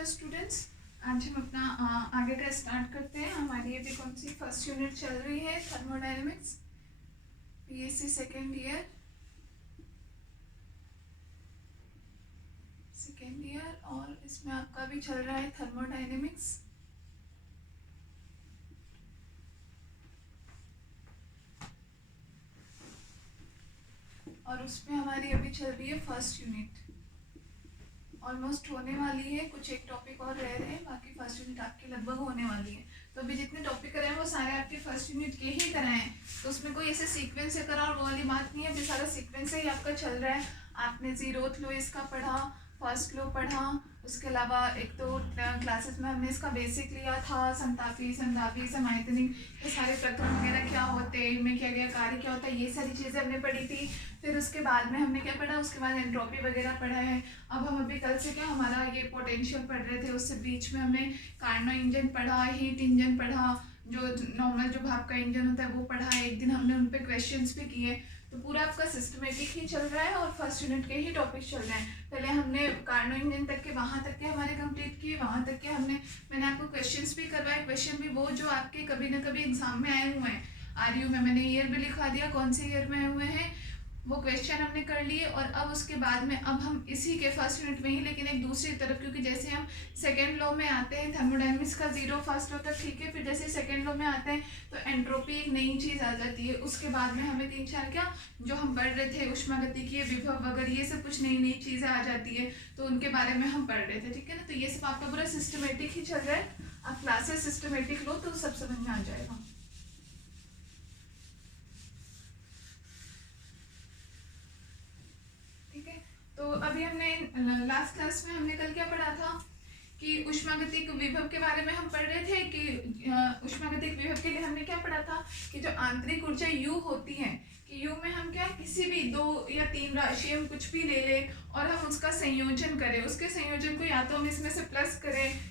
नमस्कार स्टूडेंट्स। आज हम अपना आगे का स्टार्ट करते हैं। हमारी अभी कौन सी फर्स्ट यूनिट चल रही है, थर्मोडायनेमिक्स, बीएससी सेकेंड ईयर और इसमें आपका भी चल रहा है थर्मोडायनेमिक्स। और उसमें हमारी अभी चल रही है फर्स्ट यूनिट, ऑलमोस्ट होने वाली है। कुछ एक टॉपिक और रह रहे हैं, बाकी फर्स्ट यूनिट आपकी लगभग होने वाली है। तो अभी जितने टॉपिक कराए वो सारे आपके फर्स्ट यूनिट के ही कराए हैं, तो उसमें कोई ऐसे सीक्वेंस से करा और वो वाली बात नहीं है। अभी सारा सीक्वेंस ही आपका चल रहा है। आपने जीरोथ लो इसका पढ़ा, फर्स्ट लो पढ़ा, उसके अलावा एक तो क्लासेस में हमने इसका बेसिक लिया था, संतापी, संदापी, समायतनिक, ये सारे प्रक्रम वगैरह क्या होते हैं, इनमें क्या गया कार्य क्या होता है, ये सारी चीज़ें हमने पढ़ी थी। फिर उसके बाद में हमने क्या पढ़ा, उसके बाद एंट्रोपी वगैरह पढ़ा है। अब हम अभी कल से क्या हमारा ये पोटेंशियल पढ़ रहे थे, उससे बीच में हमने कार्नो इंजन पढ़ा, हीट इंजन पढ़ा, जो नॉर्मल जो भाप का इंजन होता है वो पढ़ा है। एक दिन हमने उन पर क्वेश्चंस भी किए। तो पूरा आपका सिस्टमेटिक ही चल रहा है और फर्स्ट यूनिट के ही टॉपिक चल रहे हैं। पहले हमने कार्नो इंजन तक के, वहाँ तक के हमारे कंप्लीट किए, वहाँ तक के मैंने आपको क्वेश्चंस भी करवाए। क्वेश्चन भी वो जो आपके कभी ना कभी एग्जाम में आए हुए हैं। आरयू में मैंने ईयर भी लिखवा दिया, कौन से ईयर में आए हुए हैं वो क्वेश्चन हमने कर लिए। और अब उसके बाद में अब हम इसी के फर्स्ट यूनिट में ही, लेकिन एक दूसरी तरफ, क्योंकि जैसे हम सेकेंड लॉ में आते हैं थर्मोडायनेमिक्स का, जीरो फर्स्ट लॉ तक ठीक है, फिर जैसे सेकेंड लॉ में आते हैं तो एंट्रोपी एक नई चीज़ आ जाती है। उसके बाद में हमें तीन चार क्या जो हम पढ़ रहे थे, उष्मागतिकीय, विभव वगैरह, ये सब कुछ नई नई चीज़ें आ जाती है, तो उनके बारे में हम पढ़ रहे थे। ठीक है ना, तो ये सब आपका पूरा सिस्टमेटिक ही चल रहा है। आप क्लासेस सिस्टमेटिक लो तो सब समझ में आ जाएगा। तो अभी हमने लास्ट क्लास में हमने कल क्या पढ़ा था कि उष्मागतिक विभव के बारे में हम पढ़ रहे थे कि उष्मागतिक विभव के लिए हमने क्या पढ़ा था कि जो आंतरिक ऊर्जा U होती है, कि U में हम क्या किसी भी दो या तीन राशि हम कुछ भी ले लें और हम उसका संयोजन करें, उसके संयोजन को या तो हम इसमें से प्लस करें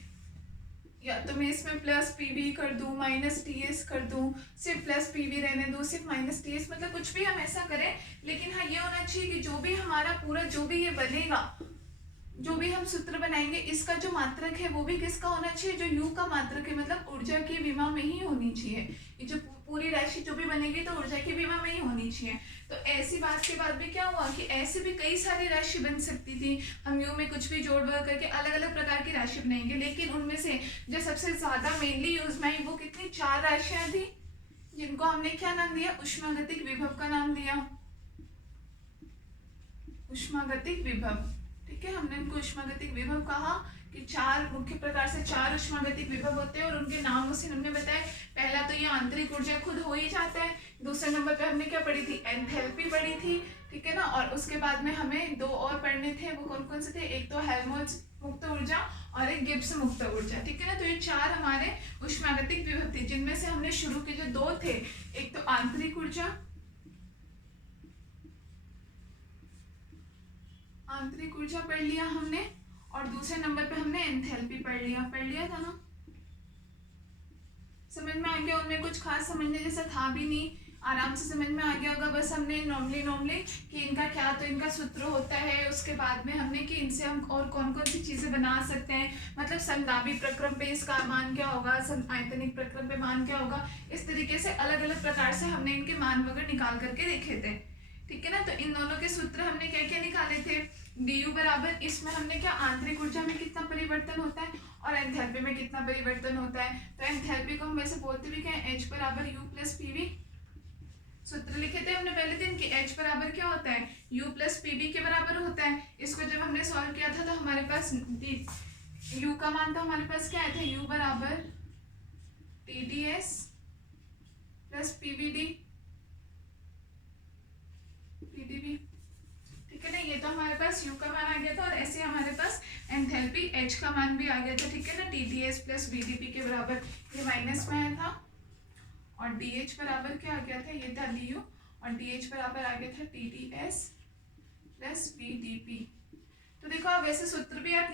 या तो मैं इसमें प्लस पीवी कर दूं, माइनस टीएस कर दूं, सिर्फ प्लस पीवी रहने दूं, सिर्फ माइनस टीएस, मतलब कुछ भी हम ऐसा करें। लेकिन हाँ ये होना चाहिए कि जो भी हमारा पूरा जो भी ये बनेगा, जो भी हम सूत्र बनाएंगे, इसका जो मात्रक है वो भी किसका होना चाहिए, जो U का मात्रक है, मतलब ऊर्जा की विमा में ही होनी चाहिए। ये जो पूरी राशि जो भी बनेगी तो ऊर्जा की विमा में ही होनी चाहिए। तो ऐसी बात के बाद भी क्या हुआ कि ऐसे भी कई सारी राशि बन सकती थी। हम U में कुछ भी जोड़ बढ़ करके अलग अलग प्रकार की राशि बनाएंगे, लेकिन उनमें से जो सबसे ज्यादा मेनली यूज में आई वो कितनी, चार राशियां थी, जिनको हमने क्या नाम दिया, उष्मागतिक विभव का नाम दिया, उष्मागतिक विभव। ठीक है, हमने इनको उष्मागतिक विभव कहा कि चार मुख्य प्रकार से चार उष्मागतिक विभव होते हैं और उनके नामों से हमने बताया। पहला तो ये आंतरिक ऊर्जा खुद हो ही जाता है। दूसरे नंबर पे हमने क्या पढ़ी थी, एंथैल्पी पढ़ी थी। ठीक है ना, और उसके बाद में हमें दो और पढ़ने थे, वो कौन कौन से थे, एक तो हेल्महोल्ट्ज मुक्त ऊर्जा और एक गिब्स मुक्त ऊर्जा। ठीक है ना, तो ये चार हमारे उष्मागतिक विभव थे, जिनमें से हमने शुरू के जो दो थे, एक तो आंतरिक ऊर्जा, आंतरिक ऊर्जा पढ़ लिया हमने, और दूसरे नंबर पे हमने एंथैल्पी पढ़ लिया था ना, समझ में आ गया। उनमें कुछ खास समझने जैसा था भी नहीं, आराम से समझ में आ गया होगा। बस हमने नॉर्मली कि इनका क्या, तो इनका सूत्र होता है, उसके बाद में हमने कि इनसे हम और कौन कौन सी चीजें बना सकते हैं, मतलब संदाबी प्रक्रम पे इसका मान क्या होगा, आयतनिक प्रक्रम पे मान क्या होगा, इस तरीके से अलग अलग प्रकार से हमने इनके मान वगैरह निकाल करके देखे थे। ठीक है ना, तो इन दोनों के सूत्र हमने क्या क्या निकाले थे, du बराबर, इसमें हमने क्या आंतरिक ऊर्जा में कितना परिवर्तन होता है और एंथैल्पी में कितना परिवर्तन होता है। तो एंथैल्पी को हम वैसे बोलते भी क्या है, H बराबर U प्लस पीवी। सूत्र लिखे थे हमने पहले दिन कि H बराबर क्या होता है, U प्लस पीवी के बराबर होता है। इसको जब हमने सॉल्व किया था तो हमारे पास U का मान तो हमारे पास क्या आया था, U बराबर TdS प्लस PVD PdV। ठीक है ना, ये तो हमारे पास U का मान आ गया था, और ऐसे हमारे पास एंथैल्पी H का मान भी आ गया था। ठीक है ना, TdS प्लस VdP के बराबर, ये माइनस में आया था, और DH बराबर क्या आ गया था, ये था du, और DH बराबर आ गया था TdS प्लस VdP। तो देखो, आप वैसे सूत्र भी आप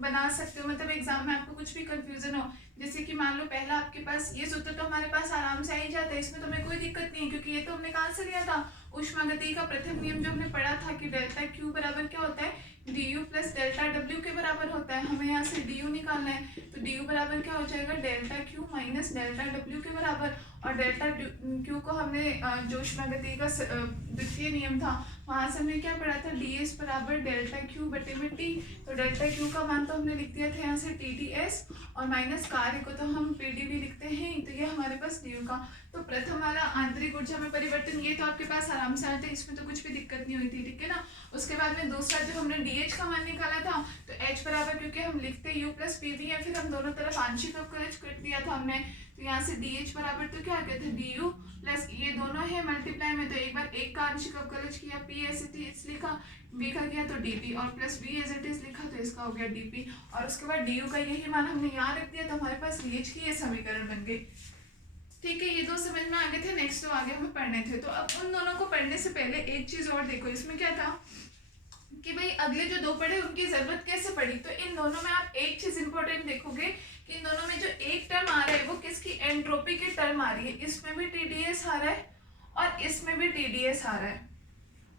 बना सकते हो, मतलब एग्जाम में आपको कुछ भी कंफ्यूजन हो, जैसे कि मान लो पहला आपके पास ये सूत्र तो हमारे पास आराम से आ ही जाता है, इसमें तो हमें कोई दिक्कत नहीं है, क्योंकि ये तो हमने कहाँ से लिया था, उष्मागतिकी का प्रथम नियम जो हमने पढ़ा था कि डेल्टा Q बराबर क्या होता है, D you plus delta W के बराबर होता है। हमें यहाँ से डी यू निकालना है, तो डी यू बराबर क्या हो जाएगा, delta Q minus delta W के बराबर। और डेल्टा क्यू को हमने जो उष्मागति का द्वितीय नियम था वहाँ से हमने क्या पढ़ा था, डी एस बराबर डेल्टा क्यू बटे में टी। तो डेल्टा क्यू का मान तो हमने लिख दिया था यहाँ से टी डी एस, और माइनस कार्य को तो हम पी डी भी लिखते हैं। तो ये हमारे पास डी यू का। तो प्रथम वाला आंतरिक ऊर्जा में परिवर्तन, ये तो आपके पास आराम से आते, इसमें तो कुछ भी दिक्कत नहीं हुई थी, ठीक है ना। उसके बाद में दूसरा जो हमने डी एच का मान निकाला था, तो एच बराबर, क्योंकि हम लिखते यू प्लस पी वी है, फिर हम दोनों तरफ आंशिक अवकलज कर दिया था हमने, तो यहाँ से डी एच बराबर तो क्या कहते हैं, डी यू प्लस ये दोनों है मल्टीप्लाई में, तो एक बार एक का आंशिक अवकलज किया, पी एस लिखा, बी का किया तो डीपी, और plus b as it is लिखा, तो इसका हो गया डीपी। और उसके बाद डी यू का यही मान हमने यहाँ रख दिया, तो हमारे पास डी एच की ये समीकरण बन गई। ठीक है, ये दो समझ में आ गए थे। नेक्स्ट तो आगे हमें पढ़ने थे। तो अब उन दोनों को पढ़ने से पहले एक चीज और देखो, इसमें क्या था कि भाई अगले जो दो पढ़े उनकी जरूरत कैसे पड़ी। तो इन दोनों में आप एक चीज इंपॉर्टेंट देखोगे कि इन दोनों में जो एक टर्म आ रहा है वो किसकी, एंट्रोपी की टर्म आ रही है। इसमें भी टीडीएस आ रहा है और इसमें भी टीडीएस आ रहा है,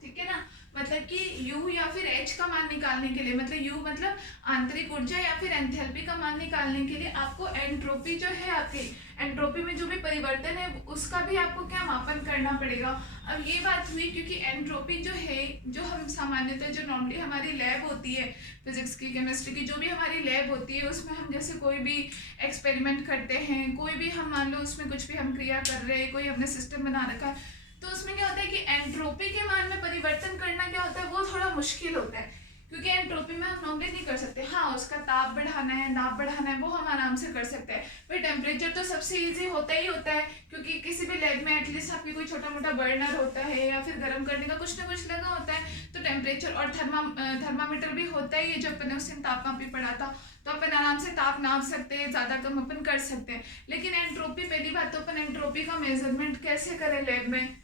ठीक है ना। मतलब कि U या फिर H का मान निकालने के लिए, मतलब U मतलब आंतरिक ऊर्जा या फिर एंथैल्पी का मान निकालने के लिए आपको एंट्रोपी जो है, आपकी एंट्रोपी में जो भी परिवर्तन है उसका भी आपको क्या मापन करना पड़ेगा। अब ये बात हुई क्योंकि एंट्रोपी जो है, जो हम सामान्यतः जो नॉर्मली हमारी लैब होती है फिजिक्स की, केमिस्ट्री की, जो भी हमारी लैब होती है उसमें हम जैसे कोई भी एक्सपेरिमेंट करते हैं, कोई भी हम मान लो उसमें कुछ भी हम क्रिया कर रहे हैं, कोई हमने सिस्टम बना रखा है, तो उसमें क्या होता है कि एंट्रोपी के मान में परिवर्तन करना क्या होता है, वो थोड़ा मुश्किल होता है, क्योंकि एंट्रोपी में हम नॉर्मली नहीं कर सकते। हाँ, उसका ताप बढ़ाना है, नाप बढ़ाना है, वो हम आराम से कर सकते हैं। फिर टेम्परेचर तो सबसे इजी होता ही होता है, क्योंकि किसी भी लैब में एटलीस्ट आपकी कोई छोटा मोटा बर्नर होता है या फिर गर्म करने का कुछ ना कुछ लगा होता है। तो टेम्परेचर और थर्मामीटर भी होता ही है, जो अपने उस दिन तापमापी पढ़ा था, तो अपन आराम से ताप नाप सकते हैं, ज़्यादा कम अपन कर सकते हैं। लेकिन एंट्रोपी, पहली बात तो अपन एंट्रोपी का मेजरमेंट कैसे करें लैब में।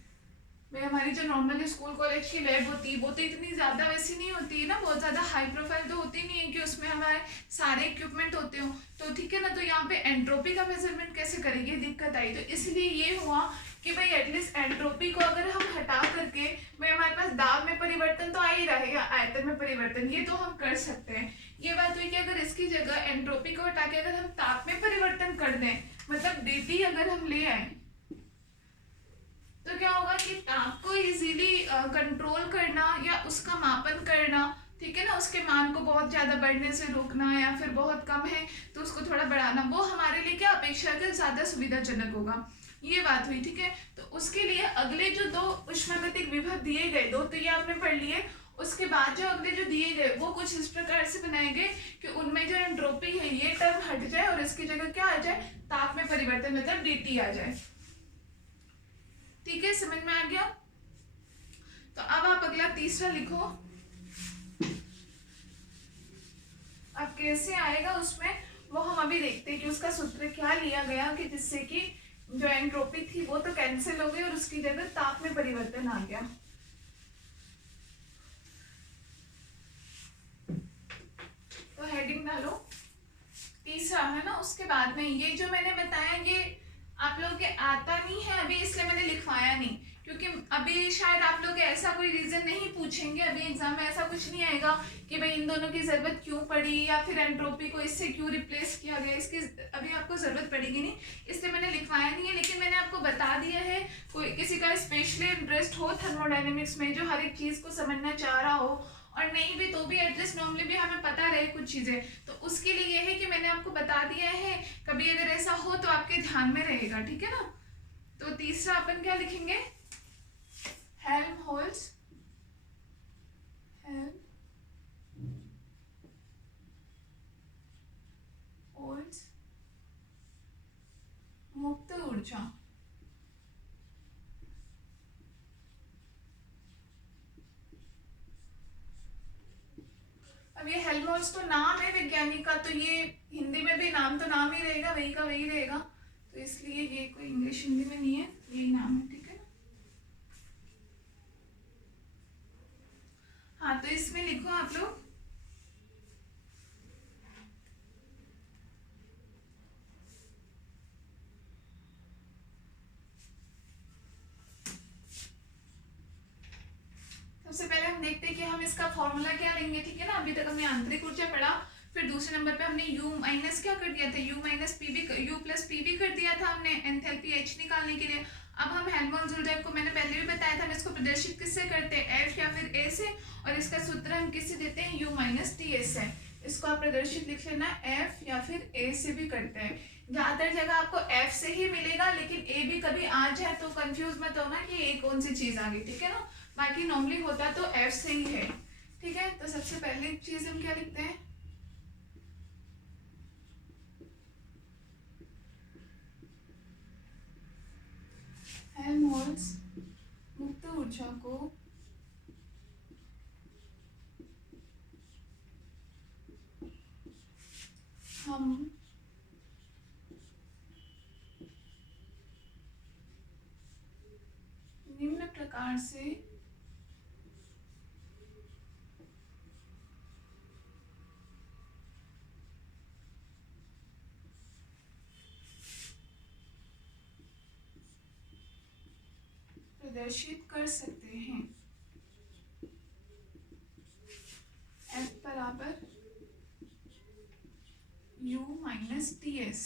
भाई हमारी जो नॉर्मली स्कूल कॉलेज की लैब होती है वो तो इतनी ज़्यादा वैसी नहीं होती है ना, बहुत ज़्यादा हाई प्रोफाइल तो होती नहीं है कि उसमें हमारे सारे इक्विपमेंट होते हो, तो ठीक है ना। तो यहाँ पे एंट्रोपी का मेजरमेंट कैसे करेंगे, दिक्कत आई। तो इसलिए ये हुआ कि भाई एटलीस्ट एंट्रोपी को अगर हम हटा करके भाई हमारे पास दाब में परिवर्तन तो आ ही रहेगा, आयतन में परिवर्तन ये तो हम कर सकते हैं। ये बात हुई कि अगर इसकी जगह एंट्रोपी को हटा के अगर हम ताप में परिवर्तन कर दें, मतलब dt अगर हम ले आए, तो क्या होगा कि ताप को इजीली कंट्रोल करना या उसका मापन करना, ठीक है ना, उसके मान को बहुत ज़्यादा बढ़ने से रोकना, या फिर बहुत कम है तो उसको थोड़ा बढ़ाना, वो हमारे लिए क्या अपेक्षाकृत ज़्यादा सुविधाजनक होगा। ये बात हुई, ठीक है। तो उसके लिए अगले जो दो उष्मागतिक विभव दिए गए, दो तो ये आपने पढ़ लिए, उसके बाद जो अगले जो दिए गए वो कुछ इस प्रकार से बनाए गए कि उनमें जो एंट्रोपी है ये टर्म हट जाए और इसकी जगह क्या आ जाए, ताप में परिवर्तन, मतलब dt आ जाए। ठीक है, समझ में आ गया। तो अब आप अगला तीसरा लिखो। अब कैसे आएगा उसमें वो हम अभी देखते हैं कि उसका सूत्र क्या लिया गया कि जिससे कि जो एंट्रोपी थी वो तो कैंसिल हो गई और उसकी जगह ताप में परिवर्तन आ गया। तो हेडिंग डालो तीसरा, है ना। उसके बाद में ये जो मैंने बताया ये आप लोग के आता नहीं है अभी, इसलिए मैंने लिखवाया नहीं, क्योंकि अभी शायद आप लोग ऐसा कोई रीजन नहीं पूछेंगे, अभी एग्जाम में ऐसा कुछ नहीं आएगा कि भाई इन दोनों की जरूरत क्यों पड़ी या फिर एंट्रोपी को इससे क्यों रिप्लेस किया गया, इसकी अभी आपको जरूरत पड़ेगी नहीं, इसलिए मैंने लिखवाया नहीं है। लेकिन मैंने आपको बता दिया है, कोई किसी का स्पेशली इंटरेस्ट हो थर्मोडायनेमिक्स में, जो हर एक चीज को समझना चाह रहा हो, और नहीं भी तो भी एटलीस्ट नॉर्मली भी हमें पता रहे कुछ चीजें, तो उसके लिए ये है कि मैंने आपको बता दिया है, कभी अगर ऐसा हो तो आपके ध्यान में रहेगा, ठीक है ना। तो तीसरा अपन क्या लिखेंगे, हेल्महोल्ट्ज मुक्त ऊर्जा। अब ये हेल्महोल्ट्ज तो नाम है वैज्ञानिक का, तो ये हिंदी में भी नाम तो नाम ही रहेगा, वही का वही रहेगा, तो इसलिए ये कोई इंग्लिश हिंदी में नहीं है, यही नाम है, ठीक है ना। हाँ, तो इसमें लिखो आप लोग सबसे पहले हम देखते देखते हैं कि हम इसका फॉर्मूला क्या लेंगे, ठीक है ना। अभी तक हमने आंतरिक ऊर्जा पढ़ा, फिर दूसरे नंबर पे हमने U माइनस क्या कर दिया था, U माइनस पी भी, U प्लस पी भी कर दिया था हमने एंथैल्पी H निकालने के लिए। अब हम हेल्महोल्ट्ज़ को मैंने पहले भी बताया था, हम इसको प्रदर्शित किससे करते हैं, F या फिर A से, और इसका सूत्र हम किससे देते हैं, U माइनस टी एस है। इसको आप प्रदर्शित लिख लेना, F या फिर A से भी करते हैं। ज़्यादातर जगह आपको F से ही मिलेगा, लेकिन A भी कभी आ जाए तो कंफ्यूज मत होना कि A कौन सी चीज़ आ गई, ठीक है ना। बाकी नॉर्मली होता तो F से ही है, ठीक है। तो सबसे पहले चीज़ हम क्या लिखते हैं, हेल्महोल्ट्ज़ मुक्त ऊर्जा को हम निम्न प्रकार से प्रदर्शित कर सकते हैं। F बराबर U minus T S,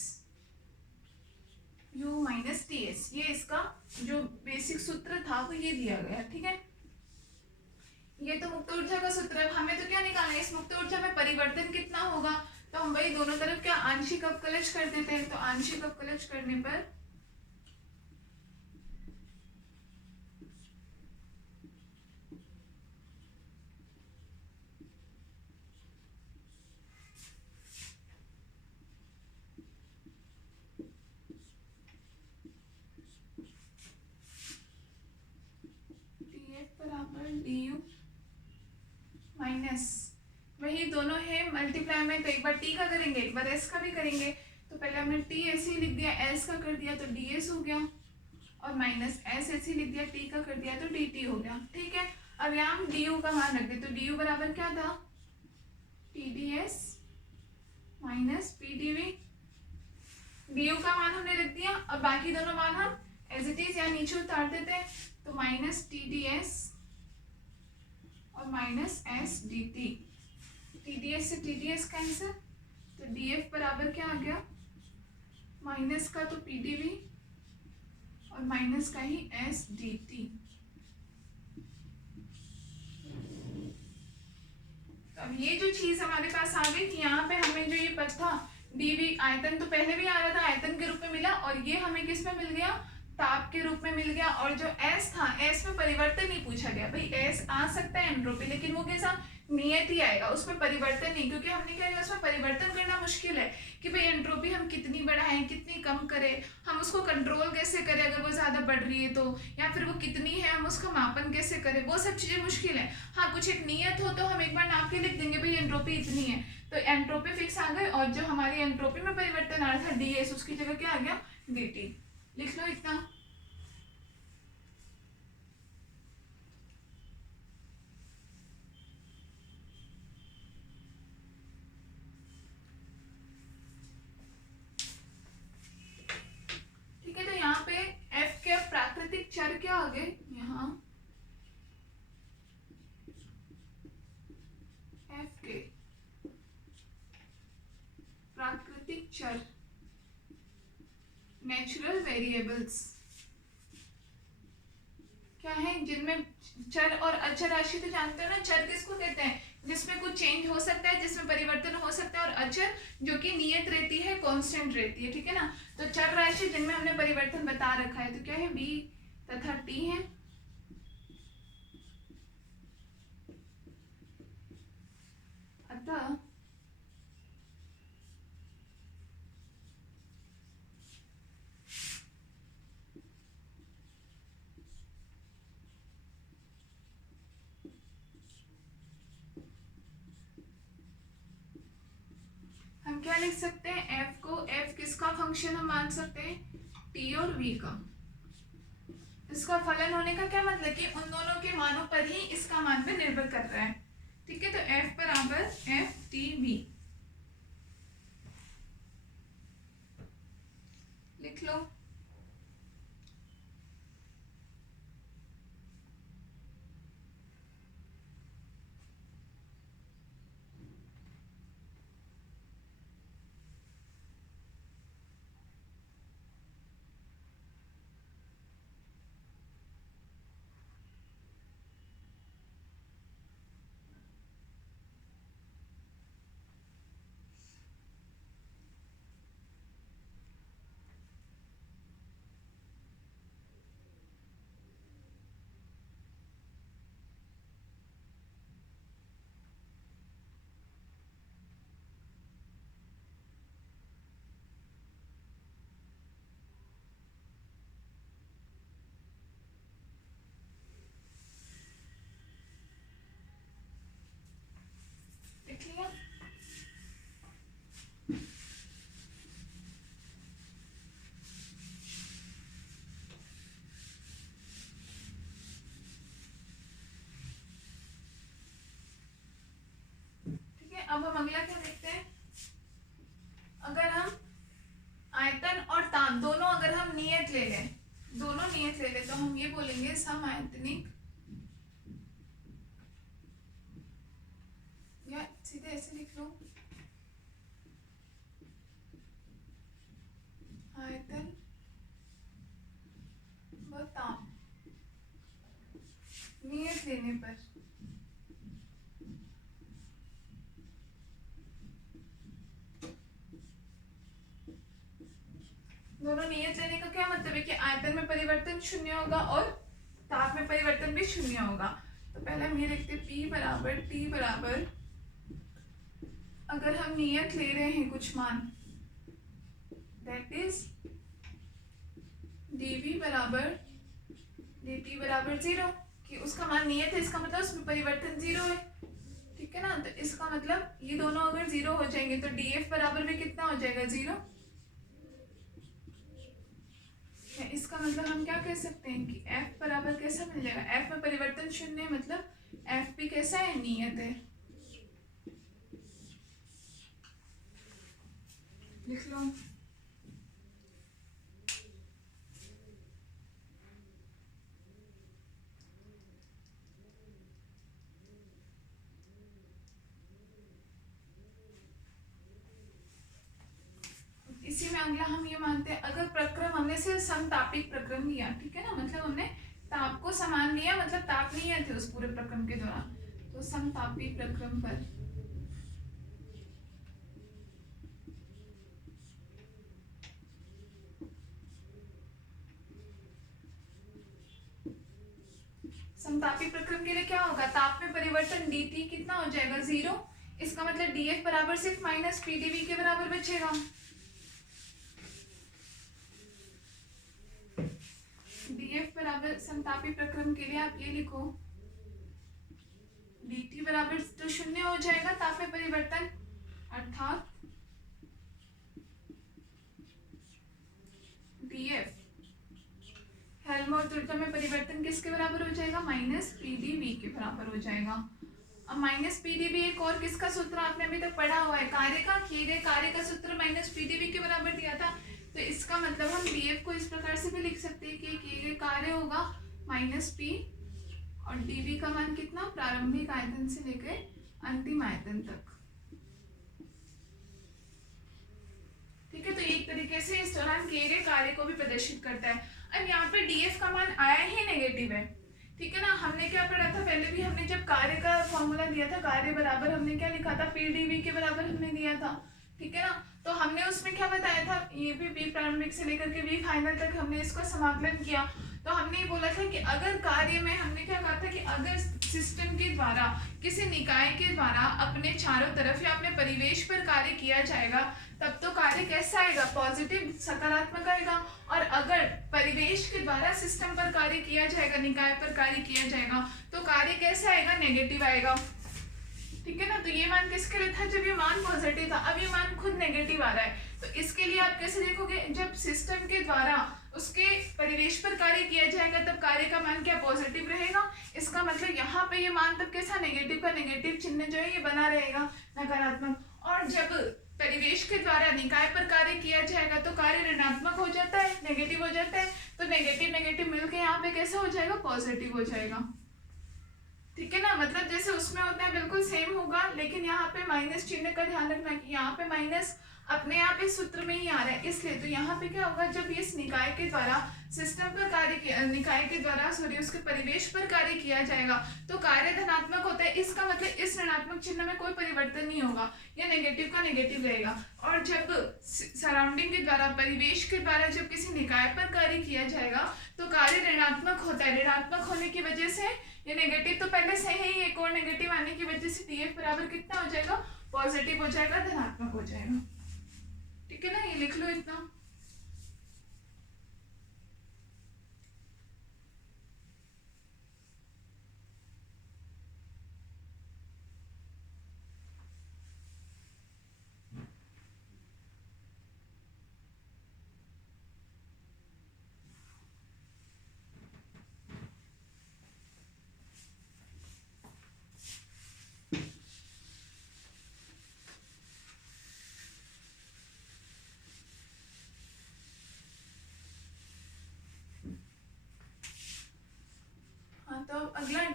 U minus T S, ये इसका जो बेसिक सूत्र था वो ये दिया गया, ठीक है। ये तो मुक्त ऊर्जा का सूत्र है, हमें तो क्या निकालना है, इस मुक्त ऊर्जा में परिवर्तन कितना होगा, तो हम वही दोनों तरफ क्या आंशिक अवकलज कर देते हैं। तो आंशिक अवकलज करने पर बराबर डी यू माइनस, वही दोनों है मल्टीप्लाई में, तो एक बार टी का करेंगे एक बार एस का भी करेंगे। तो पहले हमने टी ऐसे ही लिख दिया, एस का कर दिया तो डी एस हो गया, और माइनस एस ऐसे ही लिख दिया, टी का कर दिया तो डी टी हो गया, ठीक है। अब यहाँ हम डी यू का मान रख दे, तो डी यू बराबर क्या था, T D S minus P D V. D U का मान हमने रख दिया, अब बाकी दोनों मान हम एज इट इज यहाँ नीचे उतार देते हैं। तो माइनस टी डी एस और minus S D T, T D S से टी डी एस कैंसिल, तो डी एफ बराबर क्या आ गया, माइनस का तो पी डी वी और माइनस का ही एस डी टी। तो अब ये जो चीज हमारे पास आ गई थी, यहाँ पे हमें जो ये पद था डी वी, आयतन तो पहले भी आ रहा था, आयतन के रूप में मिला, और ये हमें किस में मिल गया, ताप के रूप में मिल गया। और जो एस था, एस में परिवर्तन नहीं पूछा गया, भाई एस आ सकता है एंट्रोपी, लेकिन वो कैसा नियत ही आएगा, उसमें परिवर्तन नहीं, क्योंकि हमने क्या किया, उसमें परिवर्तन करना मुश्किल है कि भाई एंट्रोपी हम कितनी बढ़ाएं कितनी कम करें, हम उसको कंट्रोल कैसे करें अगर वो ज़्यादा बढ़ रही है तो, या फिर वो कितनी है हम उसका मापन कैसे करें, वो सब चीज़ें मुश्किल है। हाँ, कुछ एक नियत हो तो हम एक बार नाप के लिख देंगे भाई एंट्रोपी इतनी है, तो एंट्रोपी फिक्स आ गए, और जो हमारी एंट्रोपी में परिवर्तन आ रहा था डी एस, उसकी जगह क्या आ गया, डी टी। लिख लो इतना। ठीक है, तो यहाँ पे एफ के प्राकृतिक चर क्या आ गए, यहाँ एफ के प्राकृतिक चर, नेचुरल वेरिएबल्स क्या है, जिनमें चर और अचर राशि तो जानते हो ना, चर किसको कहते हैं, जिसमें कुछ चेंज हो सकता है, जिसमें परिवर्तन हो सकता है, और अचर जो कि नियत रहती है, कांस्टेंट रहती है, ठीक है ना। तो चर राशि जिनमें हमने परिवर्तन बता रखा है, तो क्या है, बी तथा टी है। अतः हम क्या लिख सकते हैं, एफ को, एफ किसका फंक्शन हम मान सकते हैं, टी और वी का। इसका फलन होने का क्या मतलब कि उन दोनों के मानों पर ही इसका मान पे निर्भर कर रहा है, ठीक है। तो एफ बराबर एफ टी वी लिख लो। अब हम अगला क्या देखते हैं, अगर हम आयतन और ताप दोनों अगर हम नियत ले लें, दोनों नियत ले लें तो हम ये बोलेंगे समआयतनिक, या सीधे ऐसे लिख लो, आयतन व ताप नियत लेने पर दोनों नियत लेने का क्या मतलब है कि आयतन में परिवर्तन शून्य होगा और ताप में परिवर्तन भी शून्य होगा। तो पहले हम ये लिखते हैं P बराबर T बराबर, अगर हम नियत ले रहे हैं कुछ मान, दैट इज dV बराबर dt बराबर 0, कि उसका मान नियत है, इसका मतलब उसमें परिवर्तन 0 है, ठीक है ना। तो इसका मतलब ये दोनों अगर 0 हो जाएंगे तो dF बराबर में कितना हो जाएगा 0। इसका मतलब हम क्या कह सकते हैं कि F बराबर कैसा मिल जाएगा, F में परिवर्तन शून्य है, मतलब F भी कैसा है, नियत है। लिख लो। इसी में अगला हम ये मानते हैं, अगर प्रक्रम हमने सिर्फ समतापिक प्रक्रम लिया, ठीक है ना, मतलब हमने ताप को समान लिया, मतलब ताप नहीं आते उस पूरे प्रक्रम के दौरान, तो समतापी प्रक्रम पर समतापी प्रक्रम के लिए क्या होगा, ताप में परिवर्तन dt कितना हो जाएगा 0, इसका मतलब dF बराबर सिर्फ माइनस pdv के बराबर बचेगा। dF बराबर समतापी प्रक्रम के लिए आप ये लिखो, dt बराबर तो शून्य हो जाएगा ताप में परिवर्तन, अर्थात dF हेल्महोल्ट्ज़ ऊर्जा में परिवर्तन किसके बराबर हो जाएगा, माइनस pdv के बराबर हो जाएगा। अब माइनस pdv एक और किसका सूत्र आपने अभी तक पढ़ा हुआ है, कार्य का, किए गए कार्य का सूत्र माइनस pdv के बराबर दिया था। तो इसका मतलब हम df को इस प्रकार से भी लिख सकते हैं कि किए गए कार्य होगा माइनस p और dv का मान कितना, प्रारंभिक आयतन से लेकर अंतिम आयतन तक, ठीक है। तो एक तरीके से इस दौरान किए गए कार्य को भी प्रदर्शित करता है। अब यहाँ पे df का मान आया ही नेगेटिव है, ठीक है ना। हमने क्या पढ़ा था पहले भी, हमने जब कार्य का फॉर्मूला दिया था, कार्य बराबर हमने क्या लिखा था, pdv के बराबर हमने दिया था, ठीक है ना। तो हमने उसमें क्या बताया था, ये भी v प्रारंभिक से लेकर के v फाइनल तक हमने इसको समाकलन किया। तो हमने ये बोला था कि अगर कार्य में हमने क्या कहा था कि अगर सिस्टम के द्वारा किसी निकाय के द्वारा अपने चारों तरफ या अपने परिवेश पर कार्य किया जाएगा, तब तो कार्य कैसा आएगा, पॉजिटिव, सकारात्मक आएगा। और अगर परिवेश के द्वारा सिस्टम पर कार्य किया जाएगा, निकाय पर कार्य किया जाएगा, तो कार्य कैसा आएगा, नेगेटिव आएगा, ठीक है ना। तो ये मान किसके लिए था, जब ये मान पॉजिटिव था, अब ये मान खुद नेगेटिव आ रहा है। तो इसके लिए आप कैसे देखोगे, जब सिस्टम के द्वारा उसके परिवेश पर कार्य किया जाएगा तब कार्य का मान क्या, पॉजिटिव रहेगा। इसका मतलब यहाँ पे ये मान तब कैसा, नेगेटिव का नेगेटिव चिन्ह जो है ये बना रहेगा, नकारात्मक। और जब परिवेश के द्वारा निकाय पर कार्य किया जाएगा तो कार्य ऋणात्मक हो जाता है, नेगेटिव हो जाता है। तो नेगेटिव नेगेटिव मिलके यहाँ पे कैसा हो जाएगा, पॉजिटिव हो जाएगा, ठीक है ना। मतलब जैसे उसमें होता है बिल्कुल सेम होगा, लेकिन यहाँ पे माइनस चिन्ह का ध्यान रखना कि यहाँ पे माइनस अपने आप इस सूत्र में ही आ रहा है, इसलिए तो यहाँ पे क्या होगा, जब इस निकाय के द्वारा सिस्टम पर कार्य किया, निकाय के द्वारा सॉरी उसके परिवेश पर कार्य किया जाएगा तो कार्य धनात्मक होता है। इसका मतलब इस ऋणात्मक चिन्ह में कोई परिवर्तन नहीं होगा, या नेगेटिव का नेगेटिव रहेगा। और जब सराउंडिंग के द्वारा, परिवेश के द्वारा जब किसी निकाय पर कार्य किया जाएगा तो कार्य ऋणात्मक होता है। ऋणात्मक होने की वजह से ये नेगेटिव तो पहले से ही, एक और नेगेटिव आने की वजह से df बराबर कितना हो जाएगा, पॉजिटिव हो जाएगा, धनात्मक हो जाएगा, ठीक है ना। ये लिख लो इतना।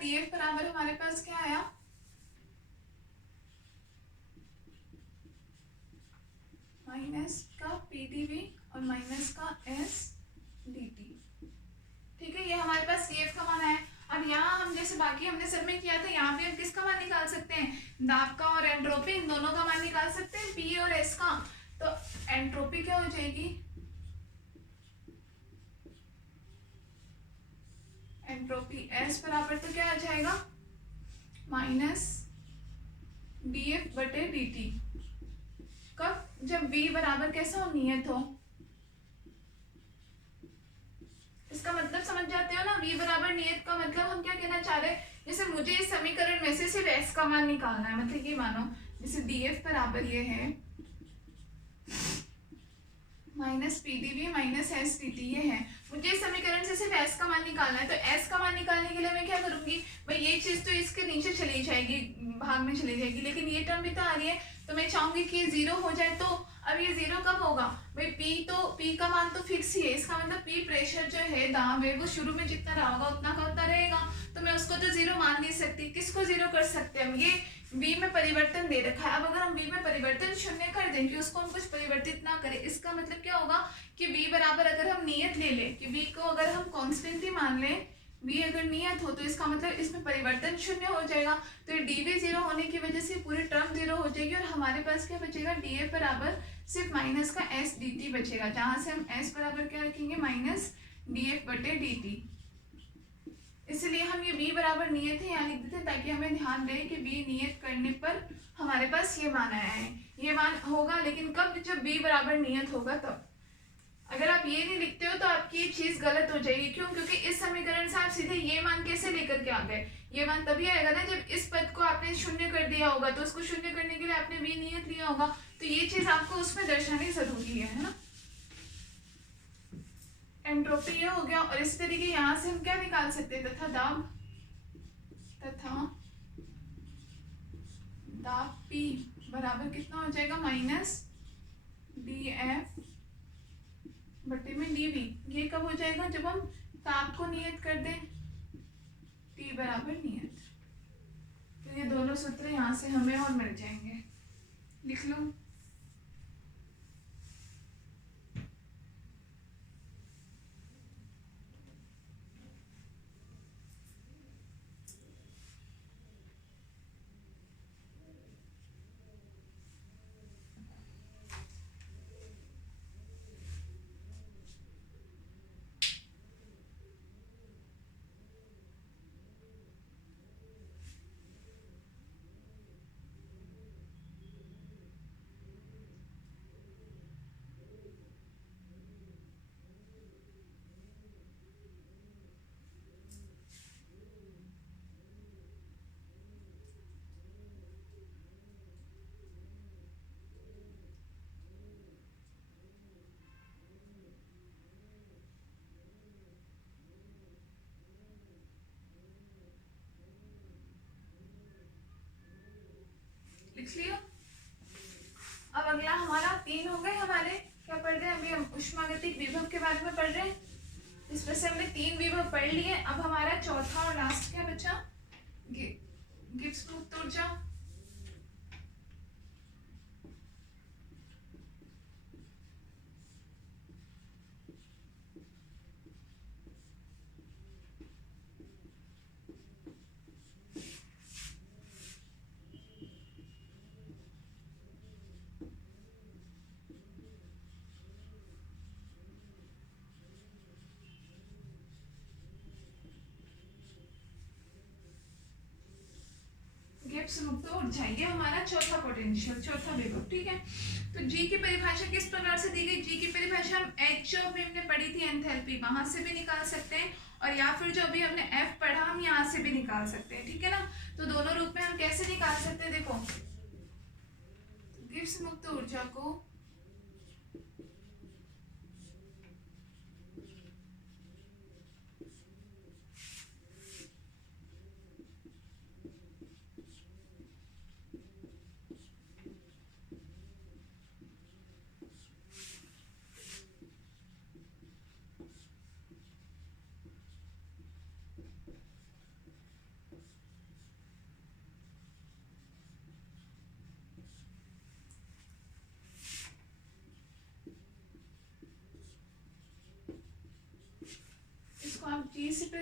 DF बराबर हमारे पास क्या आया, माइनस का PdV और माइनस का SdT। ठीक है, ये हमारे पास DF का मान है। अब यहाँ हम जैसे बाकी हमने सब में किया था, यहाँ भी हम किसका मान निकाल सकते हैं, दाब का और एंट्रोपी, इन दोनों का मान निकाल सकते हैं, P और S का। तो एंट्रोपी क्या हो जाएगी, एंट्रोपी S बराबर तो क्या आ जाएगा, माइनस DF बटे DT। कब, जब V बराबर कैसा हो, नियत हो। इसका मतलब समझ जाते हो ना, V बराबर नियत का मतलब हम क्या कहना चाह रहे हैं, जैसे मुझे इस समीकरण में से सिर्फ S का मान निकालना है, मतलब ये मानो जैसे DF बराबर ये है माइनस PdV माइनस SdT, ये है, मुझे इस समीकरण से सिर्फ S का मान निकालना है। तो S का मान निकालने के लिए मैं क्या करूंगी भाई, ये चीज तो इसके नीचे चली जाएगी, भाग में चली जाएगी, लेकिन ये टर्म भी तो आ रही है, तो मैं चाहूंगी कि ये जीरो हो जाए। तो अब ये जीरो कब होगा भाई, P का मान तो फिक्स ही है, इसका मतलब P प्रेशर जो है, दाब है, वो शुरू में जितना रहा होगा उतना का उतना रहेगा, तो मैं उसको तो जीरो मान नहीं सकती। किसको जीरो कर सकते हैं हम, ये V में परिवर्तन दे रखा है। अब अगर हम V में परिवर्तन शून्य कर दें कि उसको हम कुछ परिवर्तित ना करें, इसका मतलब क्या होगा कि V बराबर, अगर हम नियत ले लें कि V को अगर हम कांस्टेंट ही मान लें, V अगर नियत हो, तो इसका मतलब इसमें परिवर्तन शून्य हो जाएगा। तो ये dV जीरो होने की वजह से पूरी टर्म जीरो हो जाएगी, और हमारे पास क्या बचेगा, DF बराबर सिर्फ माइनस का SdT बचेगा, जहां से हम S बराबर क्या रखेंगे, माइनस DF बटे DT। इसलिए हम ये B बराबर नियत है यहाँ लिख देते हैं, ताकि हमें ध्यान रहे कि B नियत करने पर हमारे पास ये मान आया है। ये मान होगा लेकिन कब, जब B बराबर नियत होगा तब। अगर आप ये नहीं लिखते हो तो आपकी ये चीज गलत हो जाएगी। क्यों, क्योंकि इस समीकरण से आप सीधे ये मान कैसे लेकर के आ गए, ये मान तभी आएगा ना जब इस पद को आपने शून्य कर दिया होगा, तो उसको शून्य करने के लिए आपने B नियत लिया होगा, तो ये चीज आपको उसमें दर्शानी जरूरी है ना। एंट्रोपी ये हो गया, और इस तरीके यहाँ से हम क्या निकाल सकते हैं, तथा दाब P बराबर कितना हो जाएगा, माइनस DF बटे में DV। ये कब हो जाएगा, जब हम ताप को नियत कर दें, T बराबर नियत। तो ये दोनों सूत्र यहाँ से हमें और मिल जाएंगे, लिख लो। लिख लिया। अब अगला हमारा 3 हो गए, हमारे क्या पढ़ रहे हैं अभी, हम ऊष्मागतिक विभव के बारे में पढ़ रहे हैं। इसमें से हमने 3 विभव पढ़ लिए। अब हमारा चौथा और लास्ट क्या बचा, गिब्स मुक्त ऊर्जा। गिब्स मुक्त ऊर्जा, ये हमारा चौथा पोटेंशियल, चौथा विभव। ठीक है, तो जी की परिभाषा किस प्रकार से दी गई, जी की परिभाषा हम एच जो भी हमने पढ़ी थी एंथैल्पी, वहां से भी निकाल सकते हैं, और या फिर जो अभी हमने एफ पढ़ा हम यहाँ से भी निकाल सकते हैं। ठीक है ना, तो दोनों रूप में हम कैसे निकाल सकते हैं, देखो गिब्स मुक्त ऊर्जा को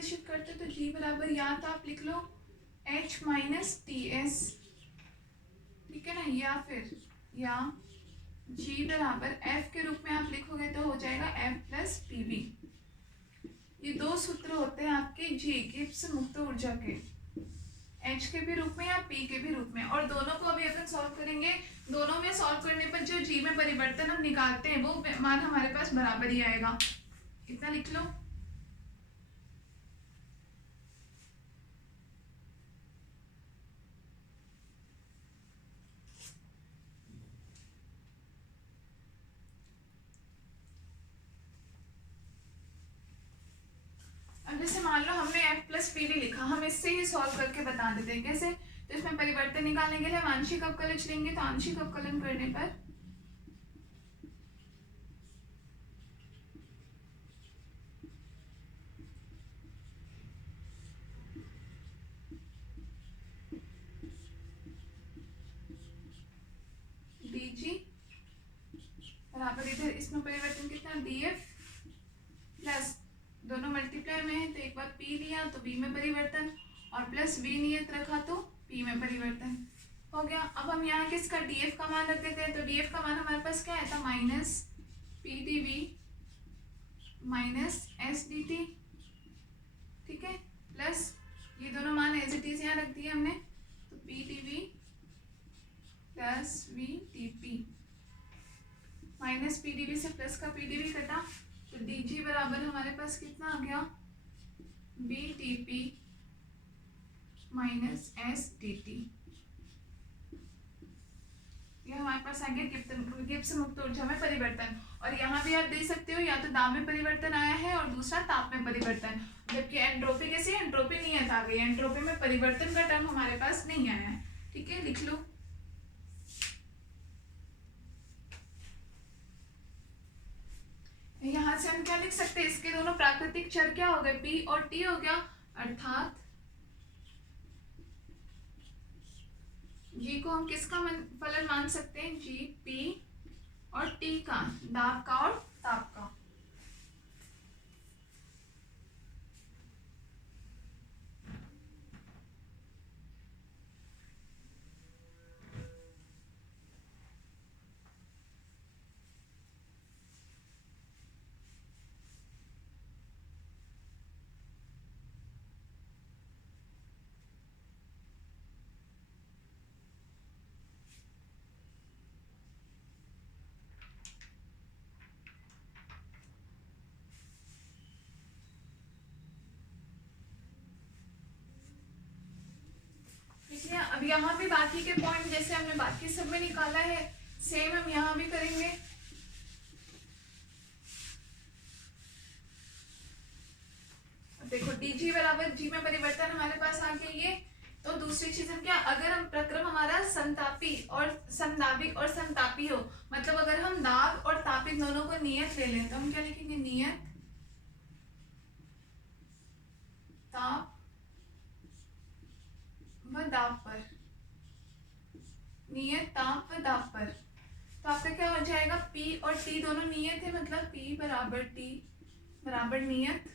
प्रदर्शित करते हैं तो जी बराबर या तो आप लिख लो H माइनस टी एस, ठीक है ना, या फिर या जी बराबर एफ के रूप में आप लिखोगे तो हो जाएगा एफ प्लस पी बी। ये दो सूत्र होते हैं आपके जी गिब्स मुक्त ऊर्जा के, एच के भी रूप में या पी के भी रूप में। और दोनों को अभी अपन सॉल्व करेंगे, दोनों में सॉल्व करने पर जो जी में परिवर्तन हम निकालते हैं वो मान हमारे पास बराबर ही आएगा। इतना लिख लो। अब जैसे मान लो हमने एफ प्लस पी डी लिखा, हम इससे ही सॉल्व करके बता देते हैं कैसे। तो इसमें परिवर्तन निकालने के लिए हम आंशिक अवकलज लेंगे, तो आंशिक अवकलन करने पर dg बराबर इधर इसमें परिवर्तन कितना df प्लस दोनों मल्टीप्लाई में है तो एक बार p लिया तो v में परिवर्तन और प्लस v नियत रखा तो p में परिवर्तन हो गया। अब हम यहाँ किसका df का मान रख देते हैं, तो df का मान हमारे पास क्या है था minus P D V minus S D T, ठीक है, प्लस ये दोनों मान एज इट इज यहाँ रख दिए हमने, तो P D V plus V T P minus P D V से प्लस का पी डी वी कटा तो डी जी बराबर हमारे पास कितना आ गया B T P minus S D T. ये हमारे पास आ गया गिब्स मुक्त ऊर्जा में परिवर्तन। और यहाँ भी आप दे सकते हो या तो दाब में परिवर्तन आया है और दूसरा ताप में परिवर्तन, जबकि एंट्रोपी कैसे, एंट्रोपी नियत आ गई, एंट्रोपी में परिवर्तन का टर्म हमारे पास नहीं आया है, ठीक है, लिख लो। यहाँ से हम क्या लिख सकते हैं, इसके दोनों प्राकृतिक चर क्या हो गए, p और t हो गया, अर्थात g को हम किसका फलन मान सकते हैं, g p और t का, दाब का और ताप का। अब यहाँ भी बाकी के पॉइंट जैसे हमने बाकी सब में निकाला है सेम हम यहाँ भी करेंगे। देखो dg बराबर g में परिवर्तन हमारे पास आ गया ये। तो दूसरी चीज हम क्या, अगर हम प्रक्रम हमारा समतापी और समदाबिक और समतापी हो, मतलब अगर हम दाब और तापित दोनों को नियत ले लें तो हम क्या लिखेंगे, नियत ताप व दाब पर, नियत ताप व दाब पर। तो आपका क्या हो जाएगा, P और T दोनों नियत है, मतलब P बराबर T बराबर नियत,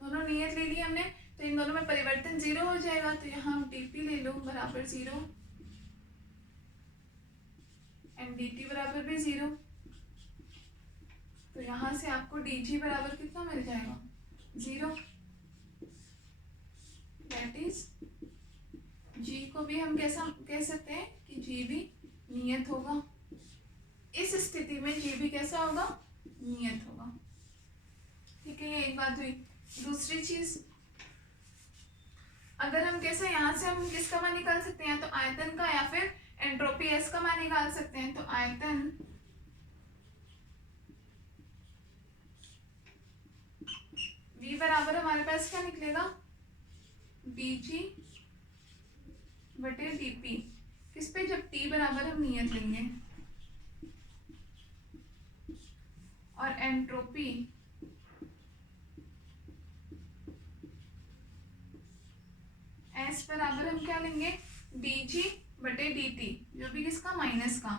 दोनों नियत ले लिया हमने, तो इन दोनों में परिवर्तन जीरो हो जाएगा, तो यहाँ हम dp ले लो बराबर जीरो एंड dt बराबर भी जीरो। तो यहाँ से आपको dg बराबर कितना मिल जाएगा, जीरो। दैट इज g को भी हम कैसा कह सकते हैं कि g भी नियत होगा। इस स्थिति में g भी कैसा होगा, नियत होगा, ठीक है, ये एक बात हुई। दूसरी चीज, अगर हम कैसे यहाँ से हम किसका मान निकाल सकते हैं, तो आयतन का या फिर एंट्रोपी एस का मान निकाल सकते हैं। तो आयतन v बराबर हमारे पास क्या निकलेगा, dg बटे dp, किस पे, जब t बराबर हम नियत लेंगे, और एंट्रोपी एस बराबर हम क्या लेंगे, dg बटे dt, जो भी किसका, माइनस का।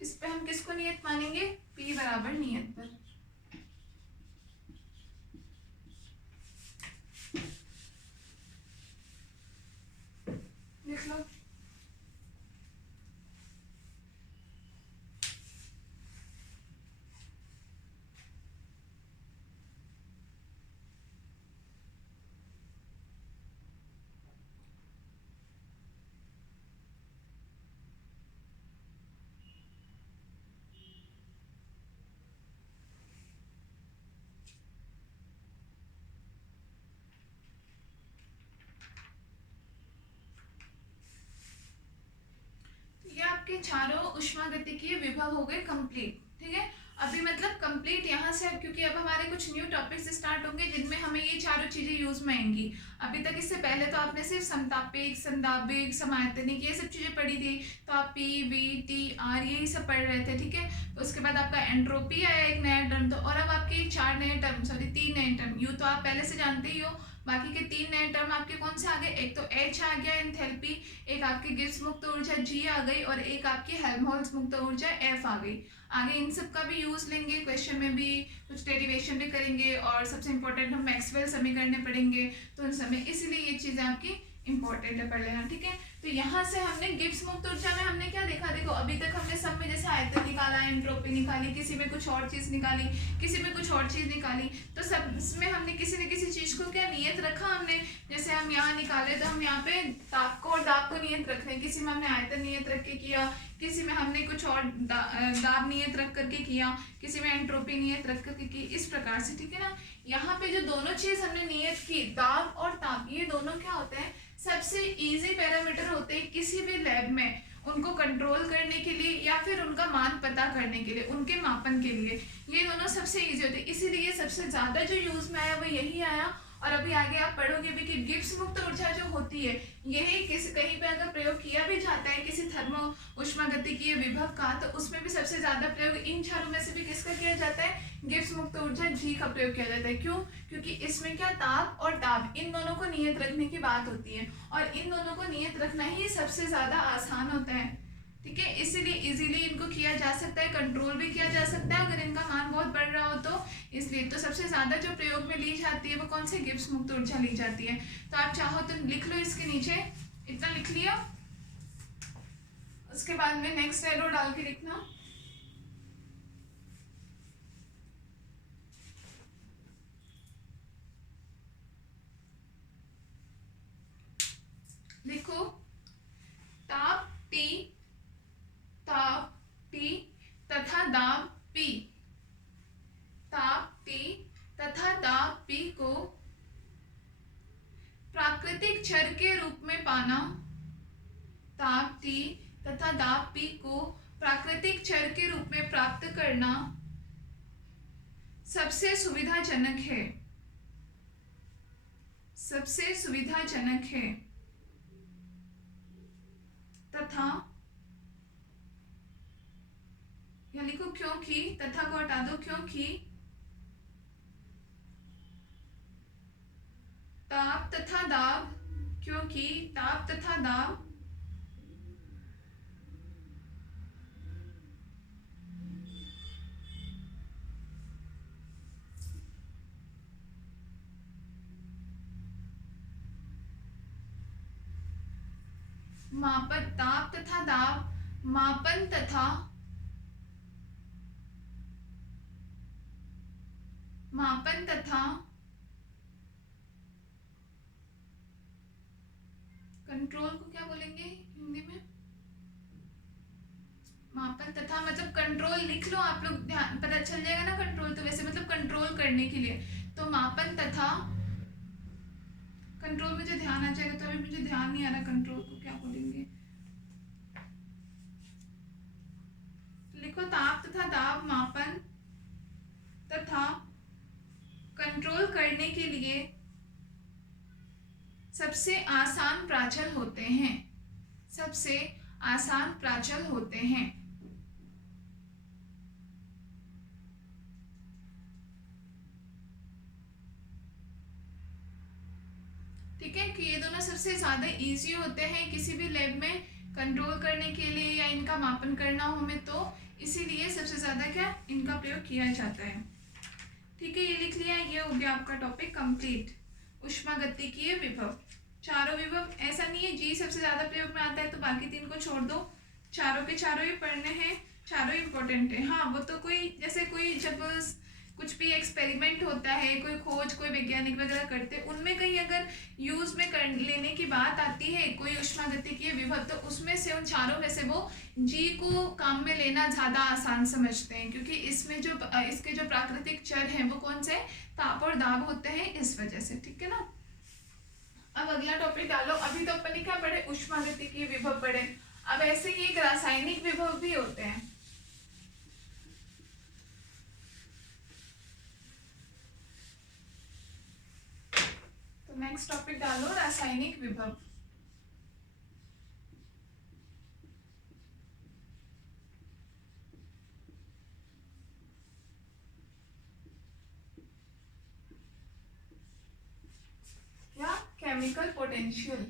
इस पे हम किसको नियत मानेंगे? P बराबर नियत पर। लिख लो। ये आपके चारों उष्मागतिकीय विभव हो गए कंप्लीट, ठीक है। अभी मतलब कंप्लीट यहाँ से, क्योंकि अब हमारे कुछ न्यू टॉपिक्स स्टार्ट होंगे जिनमें हमें ये चारों चीजें यूज में आएंगी। अभी तक इससे पहले तो आपने सिर्फ समतापिक, संदाबिक, समायतनिक ये सब चीजें पढ़ी थी, तो आप पी, वी, टी, आर यही सब पढ़ रहे थे, ठीक है। तो उसके बाद आपका एंट्रोपी आया एक नया टर्म, तो और अब आपके 4 नए टर्म, सॉरी 3 नए टर्म, यू तो आप पहले से जानते ही हो। बाकी के 3 नए टर्म आपके कौन से आ गए? एक तो H आ गया एंथैल्पी, एक आपकी गिब्स मुक्त ऊर्जा G आ गई, और एक आपकी हेल्महोल्ट्ज मुक्त ऊर्जा F आ गई। आगे इन सब का भी यूज लेंगे, क्वेश्चन में भी कुछ डेरिवेशन भी करेंगे, और सबसे इंपॉर्टेंट हम मैक्सवेल समीकरण पढ़ेंगे, तो उन समय इसीलिए ये चीजें आपकी इंपॉर्टेंट है पढ़ लेना, ठीक है। तो यहाँ से हमने गिब्स मुक्त ऊर्जा में हमने क्या देखा? देखो अभी तक हमने सब में जैसे आयतन निकाला, एंट्रोपी निकाली, किसी में कुछ और चीज निकाली, किसी में कुछ और चीज निकाली, तो सब इसमें हमने किसी न किसी चीज को क्या नियत रखा हमने। जैसे हम यहाँ निकाले तो हम यहाँ पे ताप को और दाब को नियत रख रहे हैं, किसी में हमने आयतन नियत रख के किया, किसी में हमने कुछ और दाब नियत रख करके किया, किसी में एंट्रोपी नियत रख करके की, इस प्रकार से, ठीक है ना। यहाँ पे जो दोनों चीज हमने नियत की, दाब और ताप, ये दोनों क्या होते हैं? सबसे इजी पैरामीटर होते हैं किसी भी लैब में उनको कंट्रोल करने के लिए या फिर उनका मान पता करने के लिए, उनके मापन के लिए, ये दोनों सबसे इजी होते हैं। इसीलिए सबसे ज्यादा जो यूज में आया वो यही आया। और अभी आगे आप पढ़ोगे भी कि गिब्स मुक्त ऊर्जा जो होती है, यही कहीं पे अगर प्रयोग किया भी जाता है किसी थर्मो उष्मागतिकीय विभव का, तो उसमें भी सबसे ज्यादा प्रयोग इन चारों में से भी किसका किया जाता है? गिब्स मुक्त ऊर्जा G का प्रयोग किया जाता है। क्यों? क्योंकि इसमें क्या, ताप और दाब इन दोनों को नियत रखने की बात होती है, और इन दोनों को नियत रखना ही सबसे ज्यादा आसान होता है, ठीक है। इसीलिए इजीली इनको किया जा सकता है, कंट्रोल भी किया जा सकता है अगर इनका मान बहुत बढ़ रहा हो तो। इसलिए तो सबसे ज्यादा जो प्रयोग में ली जाती है वो कौन से? गिब्स मुक्त ऊर्जा ली जाती है। तो आप चाहो तो लिख लो इसके नीचे, इतना लिख लिया, उसके बाद में नेक्स्ट एरो डाल के लिखना। लिखो ताप T, ताप T तथा दाब P, ताप T तथा दाब P को प्राकृतिक चर के रूप में पाना, ताप T तथा दाब P को प्राकृतिक चर के रूप में प्राप्त करना सबसे सुविधाजनक है, सबसे सुविधाजनक है, तथा या लिखो क्योंकि, तथा को हटा दो, क्योंकि ताप तथा दाब, क्योंकि ताप तथा दाब मापन, ताप तथा दाब मापन तथा कंट्रोल को क्या बोलेंगे हिंदी में? मापन तथा मतलब कंट्रोल लिख लो आप लोग, ध्यान पता चल जाएगा ना कंट्रोल, तो वैसे मतलब कंट्रोल करने के लिए, तो मापन तथा कंट्रोल मुझे ध्यान आ जाएगा, तो अभी मुझे ध्यान नहीं आ रहा कंट्रोल को क्या बोलेंगे। लिखो ताप तथा दाब मापन तथा कंट्रोल करने के लिए सबसे आसान प्राचल होते हैं, सबसे आसान प्राचल होते हैं। ठीक है, कि ये दोनों सबसे ज्यादा इजी होते हैं किसी भी लैब में कंट्रोल करने के लिए या इनका मापन करना हो हमें, तो इसीलिए सबसे ज़्यादा क्या इनका प्रयोग किया जाता है। ठीक है, ये लिख लिया, ये हो गया आपका टॉपिक कंप्लीट। ऊष्मागतिकीय विभव, चारों विभव, ऐसा नहीं है जी सबसे ज़्यादा प्रयोग में आता है तो बाकी तीन को छोड़ दो, चारों के चारों ही पढ़ने हैं, चारों इम्पोर्टेंट है। हाँ, वो तो कोई जैसे कोई जब कुछ भी एक्सपेरिमेंट होता है, कोई खोज कोई वैज्ञानिक वगैरह करते हैं, उनमें कहीं अगर यूज में कर लेने की बात आती है कोई ऊष्मागतिकीय विभव, तो उसमें से उन चारों में से वो जी को काम में लेना ज़्यादा आसान समझते हैं, क्योंकि इसमें जो इसके जो प्राकृतिक चर हैं वो कौन से, ताप और दाब होते हैं, इस वजह से। ठीक है ना। अब अगला टॉपिक डालो। अभी तो अपन ने क्या पढ़े, ऊष्मागतिकीय विभव पढ़े। अब ऐसे ही एक रासायनिक विभव भी होते हैं। तो नेक्स्ट टॉपिक डालो, रासायनिक विभव। क्या, केमिकल पोटेंशियल।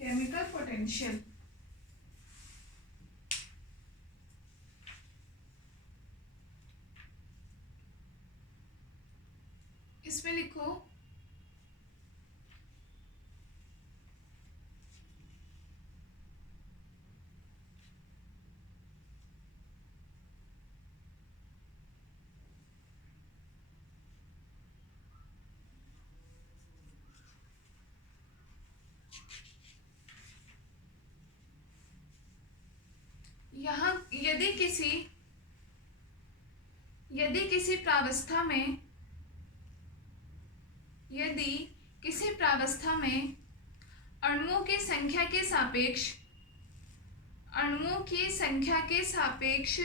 केमिकल पोटेंशियल, इसमें लिखो यहाँ, यदि किसी प्रावस्था में, यदि किसी प्रावस्था में अणुओं की संख्या के सापेक्ष, अणुओं की संख्या के सापेक्ष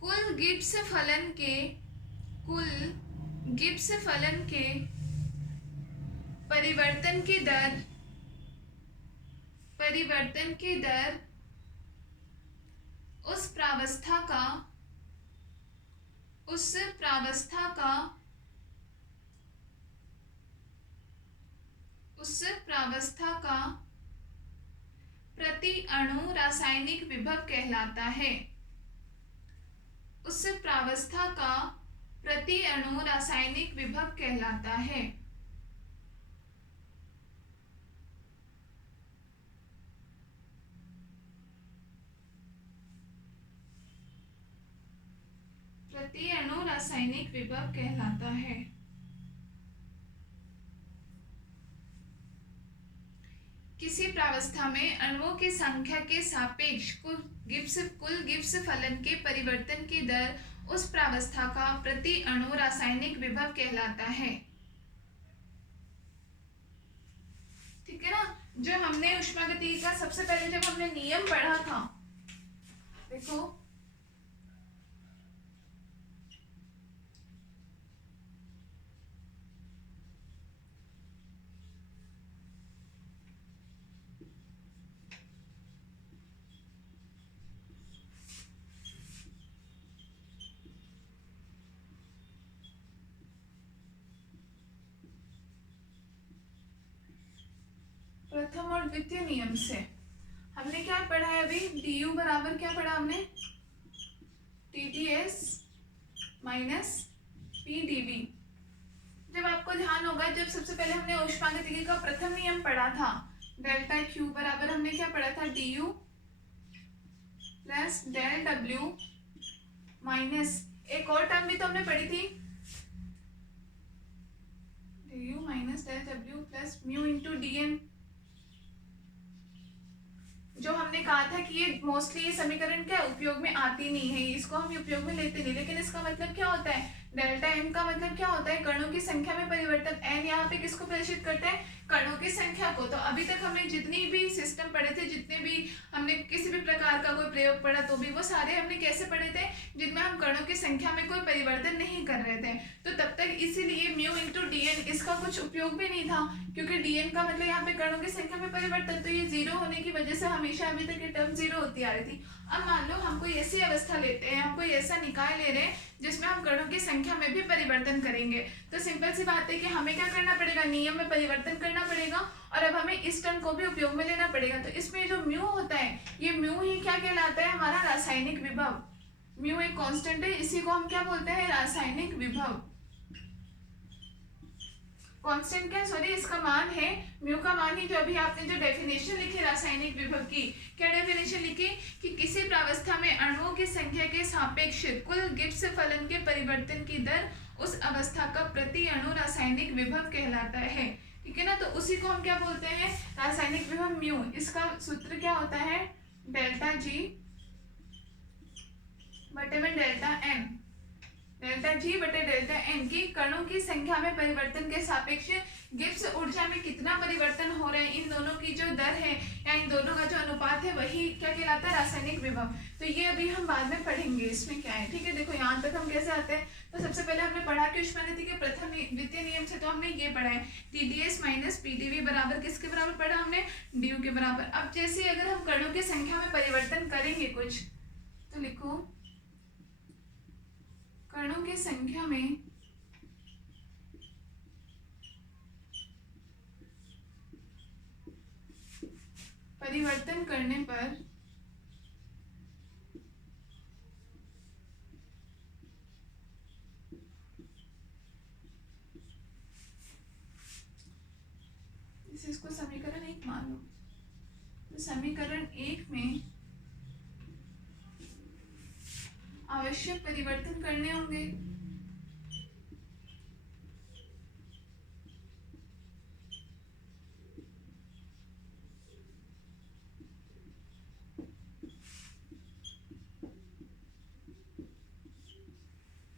कुल गिब्स फलन के, कुल गिब्स फलन के परिवर्तन की दर, परिवर्तन की दर उस प्रावस्था का, उस प्रावस्था का, उस प्रावस्था का प्रति अणु रासायनिक विभव कहलाता है। उस प्रावस्था का प्रति अणु रासायनिक विभव कहलाता है। प्रति अणु रासायनिक विभव कहलाता है। किसी प्रावस्था में अणुओं की संख्या के सापेक्ष कुल गिब्स फलन के परिवर्तन की दर उस प्रावस्था का प्रति अणु रासायनिक विभव कहलाता है। ठीक है ना। जो हमने ऊष्मागतिकी का सबसे पहले जब हमने नियम पढ़ा था, देखो प्रथम और द्वितीय नियम से हमने क्या पढ़ा है अभी, du बराबर क्या पढ़ा हमने, TdS माइनस PdV। जब आपको ध्यान होगा, जब सबसे पहले हमने ऊष्मागतिकी का प्रथम नियम पढ़ा था, डेल्टा Q बराबर हमने क्या पढ़ा था, du plus del W minus एक और टर्म भी तो हमने पढ़ी थी, du minus del W plus mu into dN। जो हमने कहा था कि ये मोस्टली ये समीकरण क्या उपयोग में आती नहीं है, इसको हम उपयोग में लेते नहीं, लेकिन इसका मतलब क्या होता है, डेल्टा एन का मतलब क्या होता है, कणों की संख्या में परिवर्तन। एन यहाँ पे किसको प्रदर्शित करता है, कणों की संख्या को। तो अभी तक हमने जितनी भी सिस्टम पढ़े थे, जितने भी हमने किसी भी प्रकार का कोई प्रयोग पढ़ा, तो भी वो सारे हमने कैसे पढ़े थे, जिनमें हम कणों की संख्या में कोई परिवर्तन नहीं कर रहे थे। तो तब तक इसीलिए म्यू इंटू डीएन इसका कुछ उपयोग भी नहीं था, क्योंकि डीएन का मतलब यहाँ पे कणों की संख्या में परिवर्तन, तो ये जीरो होने की वजह से हमेशा अभी तक ये टर्म जीरो होती आ रही थी। अब मान लो हम कोई ऐसी अवस्था लेते हैं, हम कोई ऐसा निकाय ले रहे हैं जिसमें हम कणों की संख्या में भी परिवर्तन करेंगे, तो सिंपल सी बात है कि हमें क्या करना पड़ेगा, नियम में परिवर्तन करना पड़ेगा, और अब हमें इस टर्म को भी उपयोग में लेना पड़ेगा। तो इसमें जो म्यू होता है, ये म्यू ही क्या कहलाता है, हमारा रासायनिक विभव। म्यू एक कांस्टेंट है, इसी को हम क्या बोलते हैं, रासायनिक विभव। कांस्टेंट क्या, सॉरी, इसका मान है, म्यू का मान ही, जो अभी आपने जो डेफिनेशन लिखी रासायनिक विभव की, क्या डेफिनेशन लिखी कि किसी प्रावस्था में अणुओं की संख्या के सापेक्ष कुल गिब्स फलन के परिवर्तन की दर उस अवस्था का प्रति अणु रासायनिक विभव कहलाता है। ठीक है ना, तो उसी को हम क्या बोलते हैं, रासायनिक विभव म्यू। इसका सूत्र क्या होता है, डेल्टा जी बटे में डेल्टा एन, डेल्टा जी बटे डेल्टा एन की कणों की संख्या में परिवर्तन के सापेक्ष गिब्स ऊर्जा में कितना परिवर्तन हो रहे हैं, इन दोनों की जो दर है या इन दोनों का जो अनुपात है, वही क्या कहलाता है, रासायनिक विभव। तो ये अभी हम बाद में पढ़ेंगे इसमें क्या है। ठीक है, देखो यहाँ तक हम कैसे आते हैं, तो सबसे पहले हमने पढ़ा कि ऊष्मागतिकी के प्रथम द्वितीय नियम से, तो हमने ये पढ़ा है टीडीएस माइनस पीडीवी बराबर किसके बराबर पढ़ा हमने, डीयू के बराबर। अब जैसे अगर हम कणों की संख्या में परिवर्तन करेंगे कुछ, तो लिखो कणों की संख्या में परिवर्तन करने पर इसको समीकरण 1 मान लो, तो समीकरण 1 में आवश्यक परिवर्तन करने होंगे।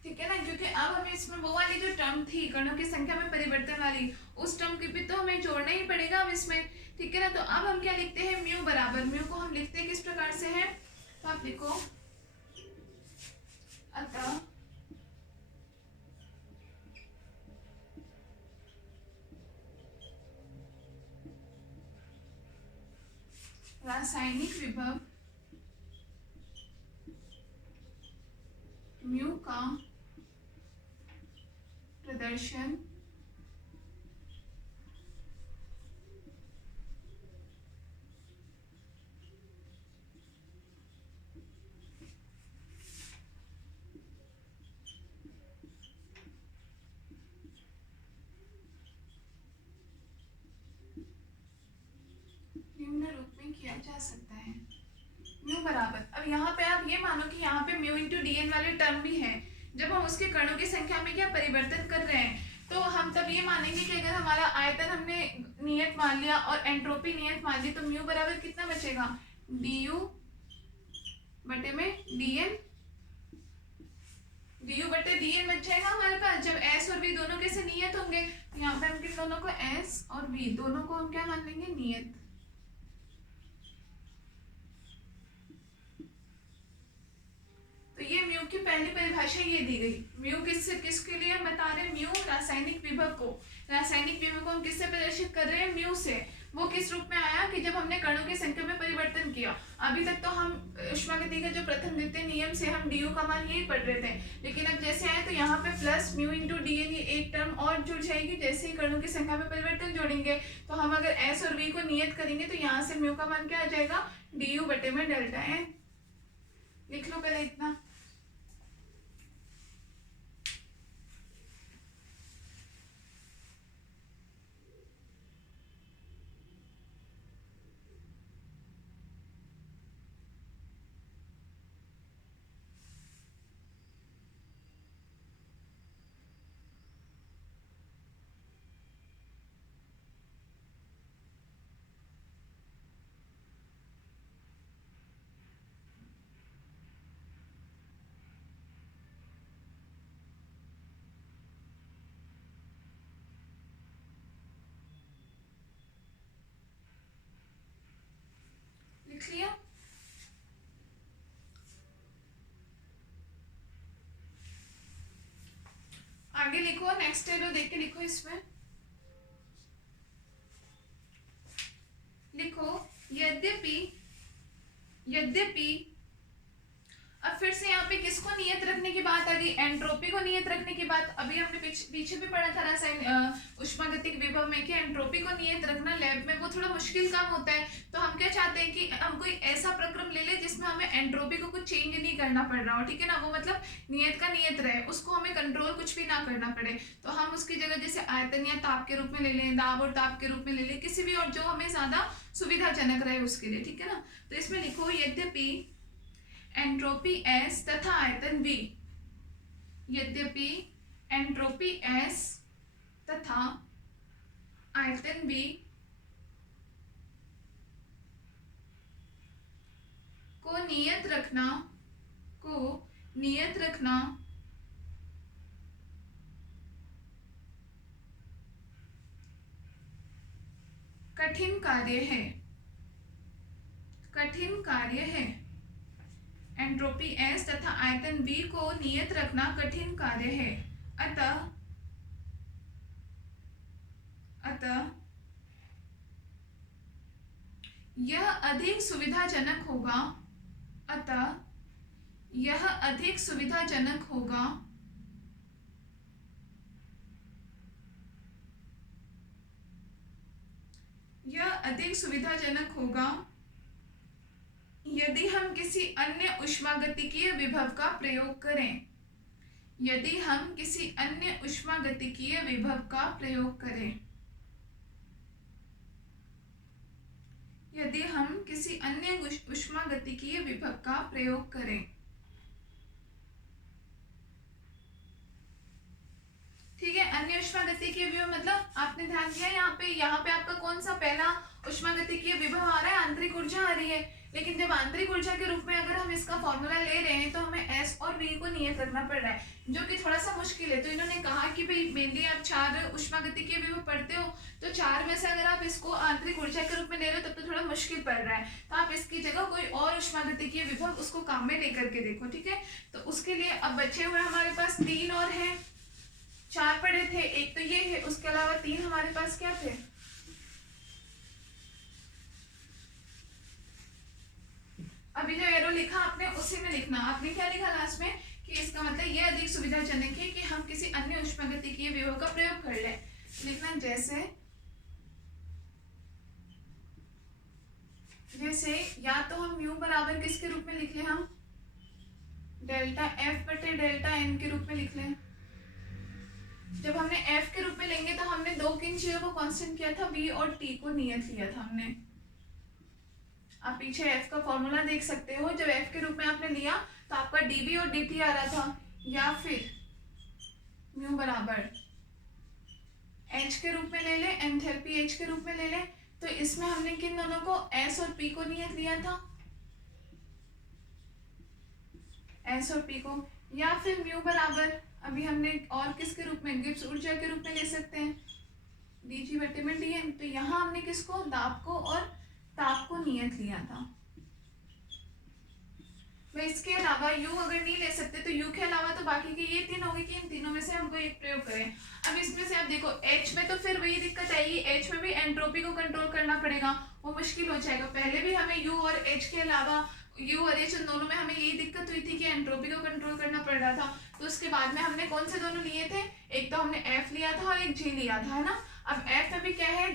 ठीक है ना, क्योंकि अब हमें इसमें वो वाली जो टर्म थी कणों की संख्या में परिवर्तन वाली, उस टर्म की भी तो हमें जोड़ना ही पड़ेगा अब इसमें। ठीक है ना, तो अब हम क्या लिखते हैं, म्यू बराबर, म्यू को हम लिखते हैं किस प्रकार से है, तो आप लिखो अतः रासायनिक विभव म्यू का प्रदर्शन निम्न रूप में किया जा सकता है, म्यू बराबर। अब यहाँ पे आप ये मानो कि यहाँ पे म्यू इंटू डीएन वाले टर्म भी है, जब हम उसके कणों की संख्या में क्या परिवर्तन कर रहे हैं, तो हम तब ये मानेंगे कि अगर हमारा आयतन हमने नियत मान लिया और एंट्रोपी नियत मान ली, तो म्यू बराबर कितना बचेगा, डीयू बटे में डीएन, डीयू बटे डीएन बच जाएगा हमारे पास, जब एस और वी दोनों कैसे नियत होंगे, तो यहाँ पे हम किन दोनों को, एस और वी दोनों को हम क्या मान लेंगे, नियत। तो ये म्यू की पहली परिभाषा ये दी गई। म्यू किसके लिए हम बता रहे हैं, म्यू रासायनिक विभव को, रासायनिक विभव को हम किससे प्रदर्शित कर रहे हैं, म्यू से। वो किस रूप में आया कि जब हमने कणों की संख्या में परिवर्तन किया। अभी तक तो हम ऊष्मागतिकी का जो प्रथम द्वितीय नियम से हम डीयू का मान यही पढ़ रहे थे, लेकिन अब जैसे आए तो यहाँ पे प्लस म्यू इंटू डीएन, ये एक टर्म और जुड़ जाएगी। जैसे ही कणों की संख्या में परिवर्तन जोड़ेंगे, तो हम अगर एस और वी को नियत करेंगे, तो यहाँ से म्यू का मान क्या आ जाएगा, डीयू बटे में डेल्टा एन। लिख लो पहले इतना। लिख लिया। आगे लिखो, नेक्स्ट टेलो देख के लिखो, इसमें लिखो यद्यपि, यद्यपि, अब फिर से यहाँ पे किसको नियत रखने की बात आ गई, एंट्रोपी को नियत रखने की बात। अभी हमने पीछे भी पढ़ा था रासायन ऊष्मागतिक विभव में कि एंट्रोपी को नियत रखना लैब में वो थोड़ा मुश्किल काम होता है। तो हम क्या चाहते हैं कि हम कोई ऐसा प्रक्रम ले ले जिसमें हमें एंट्रोपी को कुछ चेंज नहीं करना पड़ रहा हो, ठीक है ना, वो मतलब नियत का नियत रहे, उसको हमें कंट्रोल कुछ भी ना करना पड़े। तो हम उसकी जगह जैसे आयतन या ताप के रूप में ले लें, दाब और ताप के रूप में ले लें, किसी भी और जो हमें ज्यादा सुविधाजनक रहे उसके लिए, ठीक है ना। तो इसमें लिखो यद्यपि एंट्रोपी एस तथा आयतन V, यद्यपि एंट्रोपी एस तथा आयतन V को नियत रखना, को नियत रखना कठिन कार्य है, कठिन कार्य है। एंट्रोपी एस तथा आयतन V को नियत रखना कठिन कार्य है। अतः यह अधिक सुविधाजनक होगा, अतः यह अधिक सुविधाजनक होगा यह अधिक सुविधाजनक होगा यदि हम किसी अन्य ऊष्मागतिकीय विभव का प्रयोग करें, यदि हम किसी अन्य ऊष्मागतिकीय विभव का प्रयोग करें, यदि हम किसी अन्य ऊष्मागतिकीय विभव का प्रयोग करें। ठीक है, अन्य ऊष्मागतिकीय विभव मतलब आपने ध्यान दिया यहाँ पे आपका कौन सा पहला ऊष्मागतिकीय विभव आ रहा है, आंतरिक ऊर्जा आ रही है। लेकिन जब आंतरिक ऊर्जा के रूप में अगर हम इसका फॉर्मूला ले रहे हैं तो हमें S और V को नियत रखना पड़ रहा है, जो कि थोड़ा सा मुश्किल है। तो इन्होंने कहा कि भाई मेनली आप 4 ऊष्मागतिकीय विभव पढ़ते हो, तो 4 में से अगर आप इसको आंतरिक ऊर्जा के रूप में ले रहे हो तब तो थोड़ा मुश्किल पड़ रहा है। तो आप इसकी जगह कोई और ऊष्मागतिकीय विभव उसको काम में लेकर के देखो, ठीक है। तो उसके लिए अब बचे हुए हमारे पास 3 और है, 4 पढ़े थे, एक तो ये है, उसके अलावा 3 हमारे पास क्या थे, अभी जो एरो लिखा आपने उसी में लिखना। आपने क्या लिखा लास्ट में कि इसका मतलब ये अधिक सुविधाजनक है कि हम किसी अन्य ऊष्मागतिकीय विभव का प्रयोग कर ले। लिखना जैसे या तो हम म्यू बराबर किसके रूप में लिख लें, हम डेल्टा एफ बटे डेल्टा एन के रूप में लिख लें। जब हमने एफ के रूप में लेंगे तो हमने दो किन चीजों को कांस्टेंट किया था, वी और टी को नियत लिया था हमने। आप पीछे f का फॉर्मूला देख सकते हो, जब f के रूप में आपने लिया तो आपका dv और dt आ रहा था, या फिर म्यू बराबर h के रूप में ले ले, एंथैल्पी h के रूप में ले ले। तो इसमें हमने किन दोनों को, s और p को नियत लिया था, s और p को, या फिर म्यू बराबर अभी हमने और किसके रूप में, गिब्स ऊर्जा के रूप में ले सकते हैं, dg बटे में dn। तो यहाँ हमने किसको, दाब को और ताप को नियत लिया था। तो इसके अलावा u अगर नहीं ले सकते तो u के अलावा तो बाकी के ये 3 हो गए कि इन तीनों में से हमको एक प्रयोग करें। अब इसमें से आप देखो h में तो फिर वही दिक्कत आएगी, h में भी एंट्रोपी को कंट्रोल करना पड़ेगा, वो मुश्किल हो जाएगा। पहले भी हमें u और h के अलावा, u और h दोनों में हमें यही दिक्कत हुई थी कि एंट्रोपी को कंट्रोल करना पड़ रहा था। तो उसके बाद में हमने कौन से दोनों लिए थे, एक तो हमने f लिया था और एक g लिया था, है ना। अब f में भी क्या है,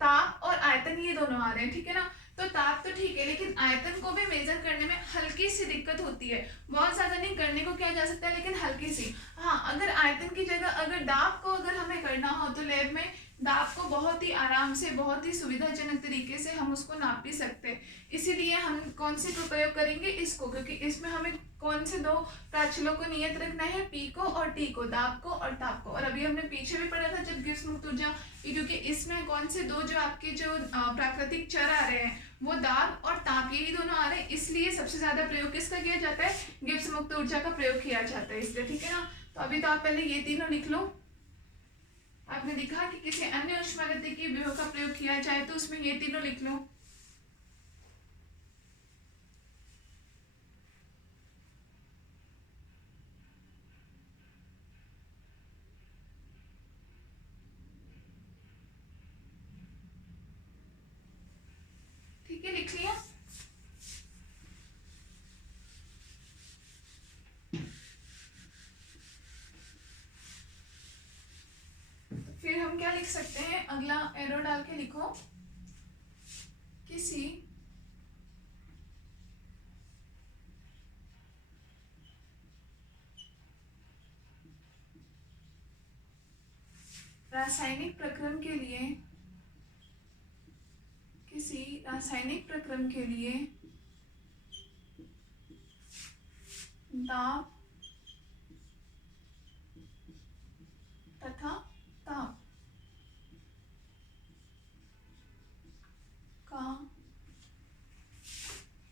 ताप और आयतन, ये दोनों आ रहे हैं, ठीक है ना। तो ताप तो ठीक है, लेकिन आयतन को भी मेजर करने में हल्की सी दिक्कत होती है, बहुत ज्यादा नहीं, करने को किया जा सकता है लेकिन हल्की सी। हाँ, अगर आयतन की जगह अगर दाब को अगर हमें करना हो तो लैब में दाब को बहुत ही आराम से, बहुत ही सुविधाजनक तरीके से हम उसको नाप भी सकते हैं। इसीलिए हम कौन से को प्रयोग करेंगे, इसको, क्योंकि इसमें हमें कौन से दो प्राचलों को नियत रखना है, पी को और टी को, दाब को और ताप को। और अभी हमने पीछे भी पढ़ा था जब गिब्स मुक्त ऊर्जा, क्योंकि इसमें कौन से दो जो आपके जो प्राकृतिक चर आ रहे हैं वो दाब और ताप, यही दोनों आ रहे हैं, इसलिए सबसे ज्यादा प्रयोग किसका किया जाता है, गिब्स मुक्त ऊर्जा का प्रयोग किया जाता है इसलिए, ठीक है ना। तो अभी तो आप पहले ये तीनों लिख लो। आपने लिखा कि किसी अन्य ऊष्मागतिकीय विभव का प्रयोग किया जाए तो उसमें ये तीनों लिख लो। ठीक है, लिख लिया। फिर हम क्या लिख सकते हैं, अगला एरो डाल के लिखो, किसी रासायनिक प्रक्रम के लिए, किसी रासायनिक प्रक्रम के लिए दाब तथा ताप का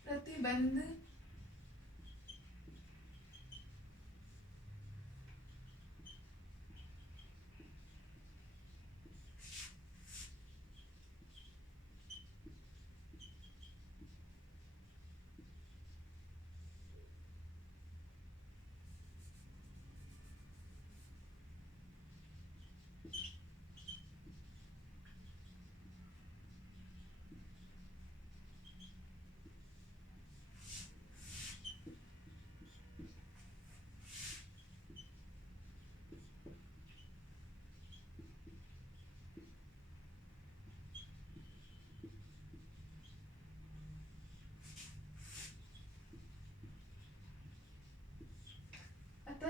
प्रतिबंध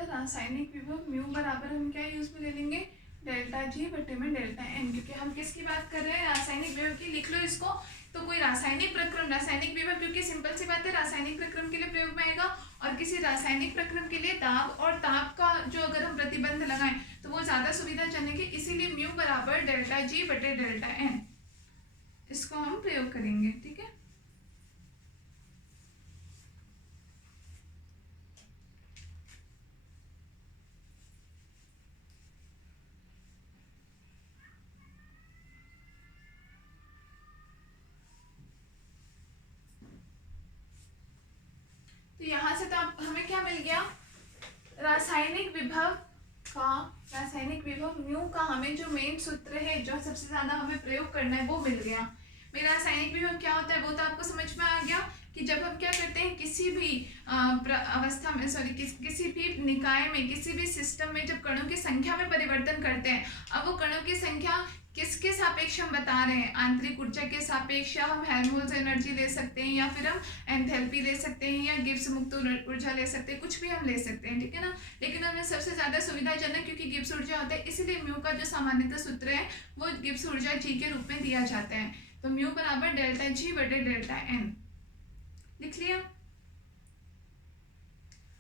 रासायनिक विभव म्यू बराबर हम क्या यूज में ले लेंगे, डेल्टा जी बटे में डेल्टा एन, क्योंकि हम किसकी बात कर रहे हैं, रासायनिक विभव की। लिख लो इसको। तो कोई रासायनिक प्रक्रम, रासायनिक विभव, क्योंकि सिंपल सी बात है, रासायनिक प्रक्रम के लिए प्रयोग में आएगा, और किसी रासायनिक प्रक्रम के लिए दाब और ताप का जो अगर हम प्रतिबंध लगाएं तो वो ज्यादा सुविधाजनक है, इसीलिए म्यू बराबर डेल्टा जी बटे डेल्टा एन, इसको हम प्रयोग करेंगे। ठीक है, तो यहाँ से तो हमें क्या मिल गया, रासायनिक विभव का, रासायनिक विभव म्यू का हमें जो मेन सूत्र है, जो सबसे ज्यादा हमें प्रयोग करना है, वो मिल गया। मेरा रासायनिक विभव क्या होता है वो तो आपको समझ में आ गया, कि जब हम क्या करते हैं, किसी भी अवस्था में, सॉरी, किसी भी निकाय में, किसी भी सिस्टम में जब कणों की संख्या में परिवर्तन करते हैं, अब वो कणों की संख्या किसके सापेक्ष हम बता रहे हैं, आंतरिक ऊर्जा के सापेक्ष, या हम हेल्महोल्ट्ज एनर्जी ले सकते हैं, या फिर हम एंथैल्पी ले सकते हैं, या गिब्स मुक्त ऊर्जा ले सकते हैं, कुछ भी हम ले सकते हैं। ठीक है ना, लेकिन हमें सबसे ज्यादा सुविधाजनक क्योंकि गिब्स ऊर्जा होता है, इसीलिए म्यू का जो सामान्यतः सूत्र है वो गिब्स ऊर्जा जी के रूप में दिया जाता है। तो म्यू बराबर डेल्टा जी बटे डेल्टा एन, लिख लिया।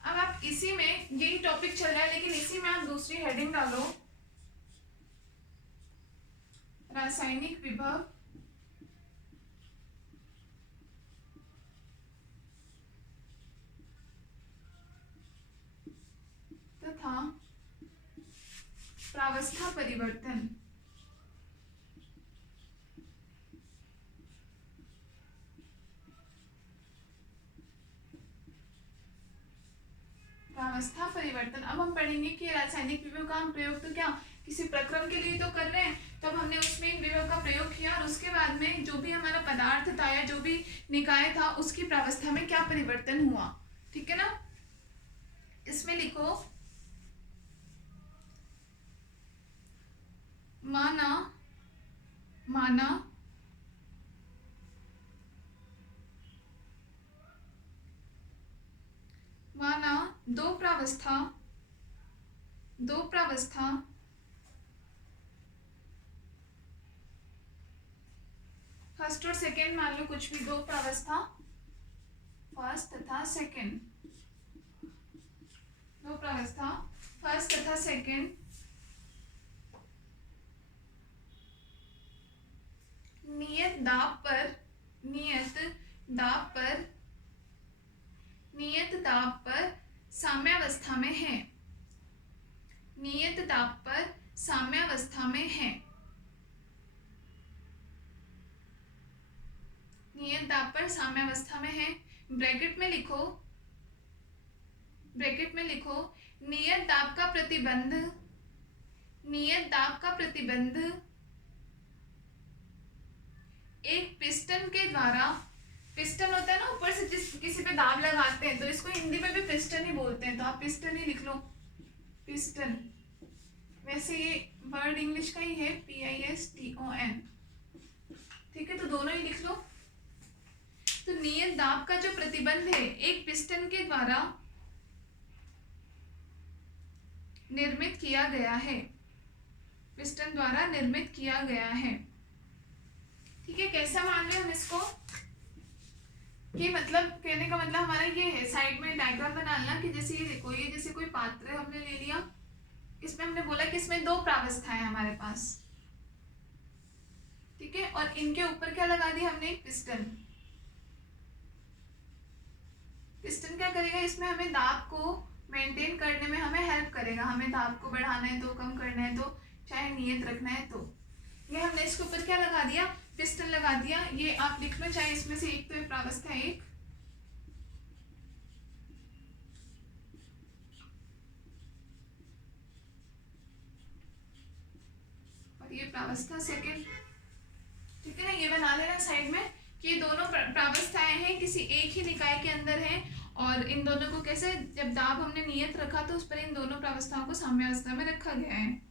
अब आप इसी में, यही टॉपिक चल रहा है लेकिन इसी में आप दूसरी हेडिंग डालो, रासायनिक विभव तथा प्रावस्था परिवर्तन। प्रावस्था परिवर्तन, अब हम पढ़ेंगे कि रासायनिक विभव का हम प्रयोग तो क्या किसी प्रक्रम के लिए तो कर रहे हैं, तब हमने उसमें इन विभव का प्रयोग किया, और उसके बाद में जो भी हमारा पदार्थ था या जो भी निकाय था उसकी प्रावस्था में क्या परिवर्तन हुआ। ठीक है ना, इसमें लिखो, माना दो प्रावस्था फर्स्ट और सेकेंड मान लो, कुछ भी, दो प्रावस्था, फर्स्ट तथा सेकेंड, दो प्रावस्था फर्स्ट तथा सेकेंड नियत दाब पर साम्यावस्था में है, नियत दाब पर साम्यावस्था में है, नियत दाब पर साम्यावस्था में है। ब्रैकेट में लिखो नियत दाब का प्रतिबंध एक पिस्टन के द्वारा पिस्टन होता है ना, ऊपर से जिस किसी पे दाब लगाते हैं, तो इसको हिंदी में भी पिस्टन ही बोलते हैं, तो आप पिस्टन ही लिख लो, पिस्टन। वैसे ये वर्ड इंग्लिश का ही है, PISTON, ठीक है, तो दोनों ही लिख लो। तो नियत दाब का जो प्रतिबंध है एक पिस्टन के द्वारा निर्मित किया गया है, पिस्टन द्वारा निर्मित किया गया है, ठीक है। कैसा मान रहे हम इसको, कि मतलब कहने का मतलब हमारा ये है, साइड में डायग्राम बनाना कि जैसे ये देखो, ये जैसे कोई पात्र हमने ले लिया, इसमें हमने बोला कि इसमें दो प्रावस्थाएं हमारे पास, ठीक है, और इनके ऊपर क्या लगा दिया हमने, पिस्टन। पिस्टन क्या करेगा, इसमें हमें दाब को मेंटेन करने में हमें हेल्प करेगा, हमें दाब को बढ़ाना है तो, कम करना है तो, चाहे नियत रखना है तो। ये हमने इसके ऊपर क्या लगा दिया, पिस्टन लगा दिया। ये आप लिख लो, चाहे इसमें से एक तो प्रावस्था एक, और ये प्रावस्था सेकंड, ठीक है ना। ये बना लेना साइड में कि ये दोनों प्रावस्थाएं हैं, किसी एक ही निकाय के अंदर हैं, और इन दोनों को कैसे, जब दाब हमने नियत रखा तो उस पर इन दोनों प्रावस्थाओं को साम्यावस्था में रखा गया है।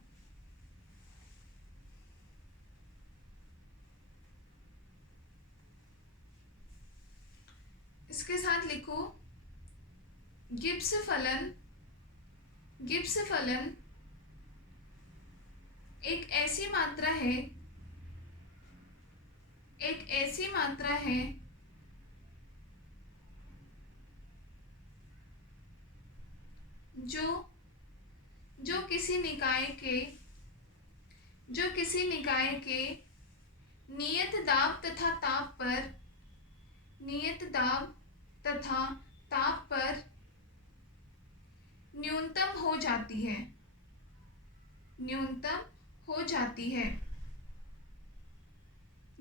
इसके साथ लिखो गिब्स फलन। गिब्स फलन एक ऐसी मात्रा है, एक ऐसी मात्रा है जो जो किसी निकाय के, जो किसी निकाय के नियत दाब तथा ताप पर, नियत दाब तथा ताप पर न्यूनतम हो जाती है, न्यूनतम हो जाती है।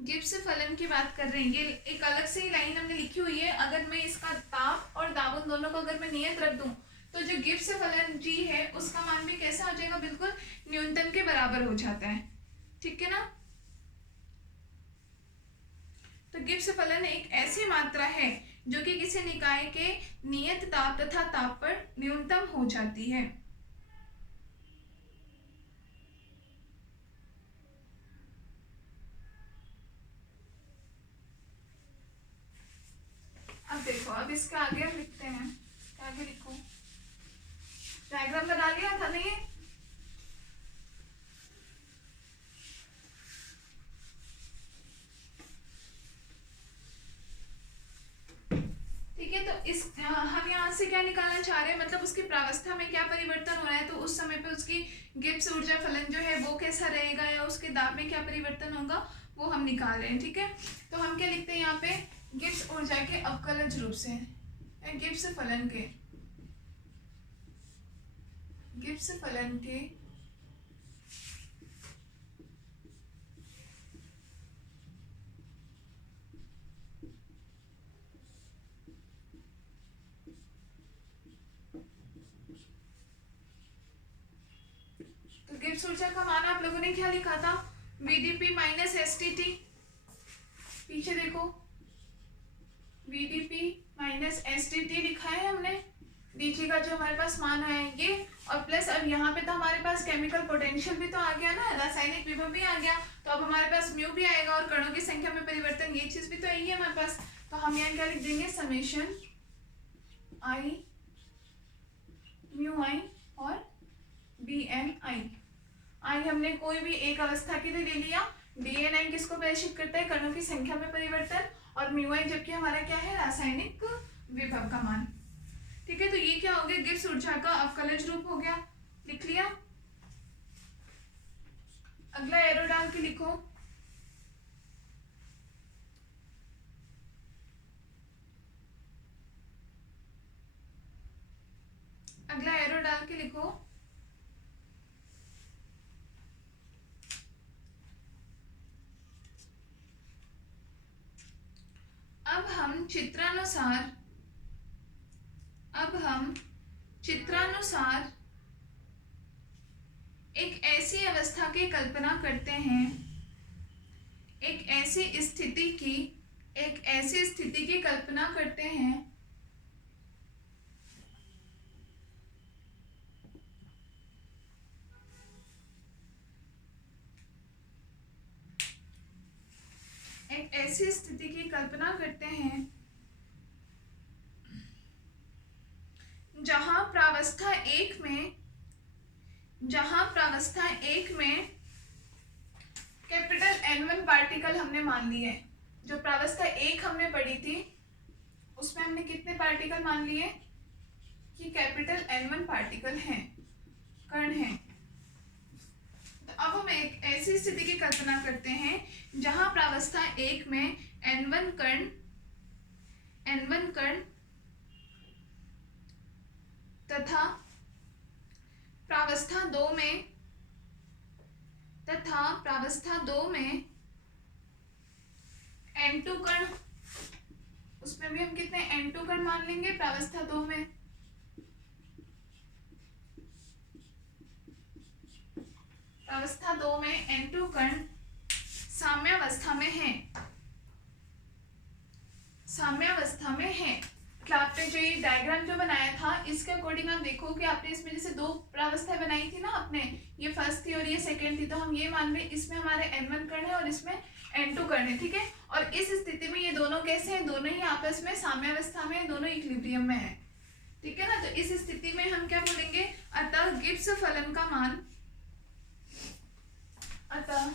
गिब्स फलन की बात कर रहे हैं, ये एक अलग से ही लाइन हमने लिखी हुई है। अगर मैं इसका ताप और दाब उन दोनों को अगर मैं नियत रख दूं तो जो गिब्स फलन जी है उसका मान भी कैसा हो जाएगा, बिल्कुल न्यूनतम के बराबर हो जाता है, ठीक है ना। तो गिब्स फलन एक ऐसी मात्रा है जो कि किसी निकाय के नियत दाब तथा ताप पर न्यूनतम हो जाती है। अब देखो, अब इसके आगे हम लिखते हैं, आगे लिखो, डायग्राम बना लिया था नहीं, ठीक है। तो इस हम यहाँ से क्या निकालना चाह रहे हैं, मतलब उसकी प्रावस्था में क्या परिवर्तन हो रहा है, तो उस समय पे उसकी गिब्स ऊर्जा फलन जो है वो कैसा रहेगा, या उसके दाब में क्या परिवर्तन होगा, वो हम निकाल रहे हैं, ठीक है। तो हम क्या लिखते हैं यहाँ पे, गिब्स ऊर्जा के अवकलज रूप से, गिब्स फलन के, गिब्स फलन के गिब्स ऊर्जा का मान आप लोगों ने क्या लिखा था, VDP माइनस STT, पीछे देखो, VDP माइनस STT लिखा है हमने, डीजी का जो हमारे पास मान है ये, और प्लस अब यहाँ पे तो हमारे पास केमिकल पोटेंशियल भी तो आ गया ना, रासायनिक विभव भी आ गया, तो अब हमारे पास म्यू भी आएगा, और कणों की संख्या में परिवर्तन, ये चीज भी तो आई है हमारे पास। तो हम यहाँ क्या लिख देंगे, समेशन I म्यू आई और BNI। आई हमने कोई भी एक अवस्था के लिए ले लिया, BNI किसको प्रदर्शित करता है, कणों की संख्या में परिवर्तन, और म्यू आई जबकि हमारा क्या है, रासायनिक विभव का मान, ठीक है। तो ये क्या हो गया, गिब्स ऊर्जा का अवकलज रूप हो गया, लिख लिया। अगला एरो डाल के लिखो, अगला एरो डाल के लिखो, अब हम चित्रानुसार एक ऐसी अवस्था की कल्पना करते हैं, एक ऐसी स्थिति की, एक ऐसी स्थिति की कल्पना करते हैं जहां प्रावस्था एक में कैपिटल N1 पार्टिकल हमने मान लिए। जो प्रावस्था एक हमने पढ़ी थी उसमें हमने कितने पार्टिकल मान लिए कि कैपिटल N1 पार्टिकल हैं, कण हैं। तो अब हम एक ऐसी स्थिति की कल्पना करते हैं जहां प्रावस्था एक में N1 कण तथा प्रावस्था दो में N2 कण, उसमें भी हम कितने N2 कण मान लेंगे प्रावस्था दो में। प्रावस्था दो में N2 कण साम्यावस्था में है। आपने जो ये डायग्राम जो बनाया था इसके अकॉर्डिंग आप देखो कि आपने इसमें जैसे दो प्रावस्थाएं बनाई थी ना आपने, ये फर्स्ट थी और ये सेकंड थी, तो हम ये मान रहे इसमें हमारे N1 कण है और इसमें N2 कण है, ठीक है। और इस स्थिति में ये दोनों कैसे हैं, दोनों ही आपस में साम्यावस्था में, दोनों इक्विलिब्रियम में है, ठीक है ना। तो इस स्थिति में हम क्या बोलेंगे, अतः गिब्स फलन का मान, अतः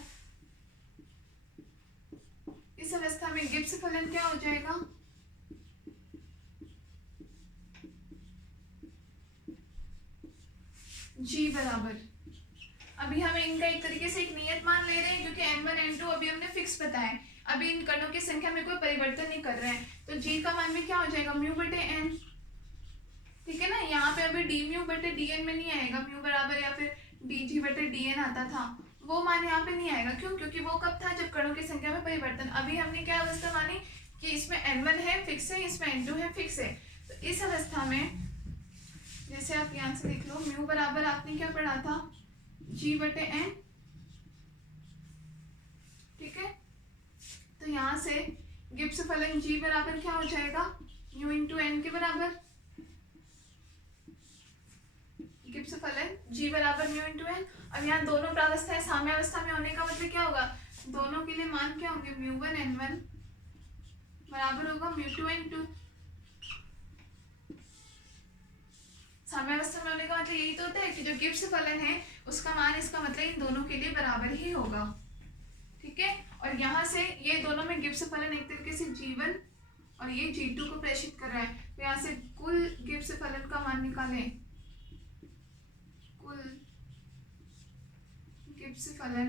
इस अवस्था में गिब्स फलन क्या हो जाएगा, जी बराबर, अभी हमें इनका एक तरीके से एक नियत मान ले रहे हैं क्योंकि N1 N2 अभी हमने फिक्स बताया है, अभी इन कणों की संख्या में कोई परिवर्तन नहीं कर रहे हैं, तो जी का मान भी क्या हो जाएगा म्यू बटे एन, ठीक है ना। यहाँ पे अभी डी म्यू बटे डी एन में नहीं आएगा, म्यू बराबर या फिर डी जी बटे डी एन आता था, वो मान यहाँ पे नहीं आएगा, क्यों, क्योंकि वो कब था जब कणों की संख्या में परिवर्तन। अभी हमने क्या अवस्था मानी कि इसमें N1 है फिक्स है, इसमें N2 है फिक्स है, तो इस अवस्था में जैसे आप यहाँ से देख लो म्यू बराबर आपने क्या पढ़ा था जी बटे एन, ठीक है। तो यहाँ से गिब्स फलन जी बराबर क्या हो जाएगा म्यू इंटू एन के बराबर, गिब्स फलन जी बराबर म्यू इंटू एन। अब यहाँ दोनों प्रावस्थाएं साम्यावस्था में होने का मतलब क्या होगा, दोनों के लिए मान क्या होंगे म्यू वन एन वन बराबर होगा म्यू टू एन टू। साम्यावस्था में होने का मतलब यही तो होता है कि जो गिब्स फलन है उसका मान इसका मतलब इन दोनों के लिए बराबर ही होगा, ठीक है। और यहाँ से ये दोनों में गिब्स फलन एक तरीके से G1 और ये G2 को प्रेषित कर रहा है, तो यहाँ से कुल गिब्स फलन का मान निकालें, कुल गिब्स फलन,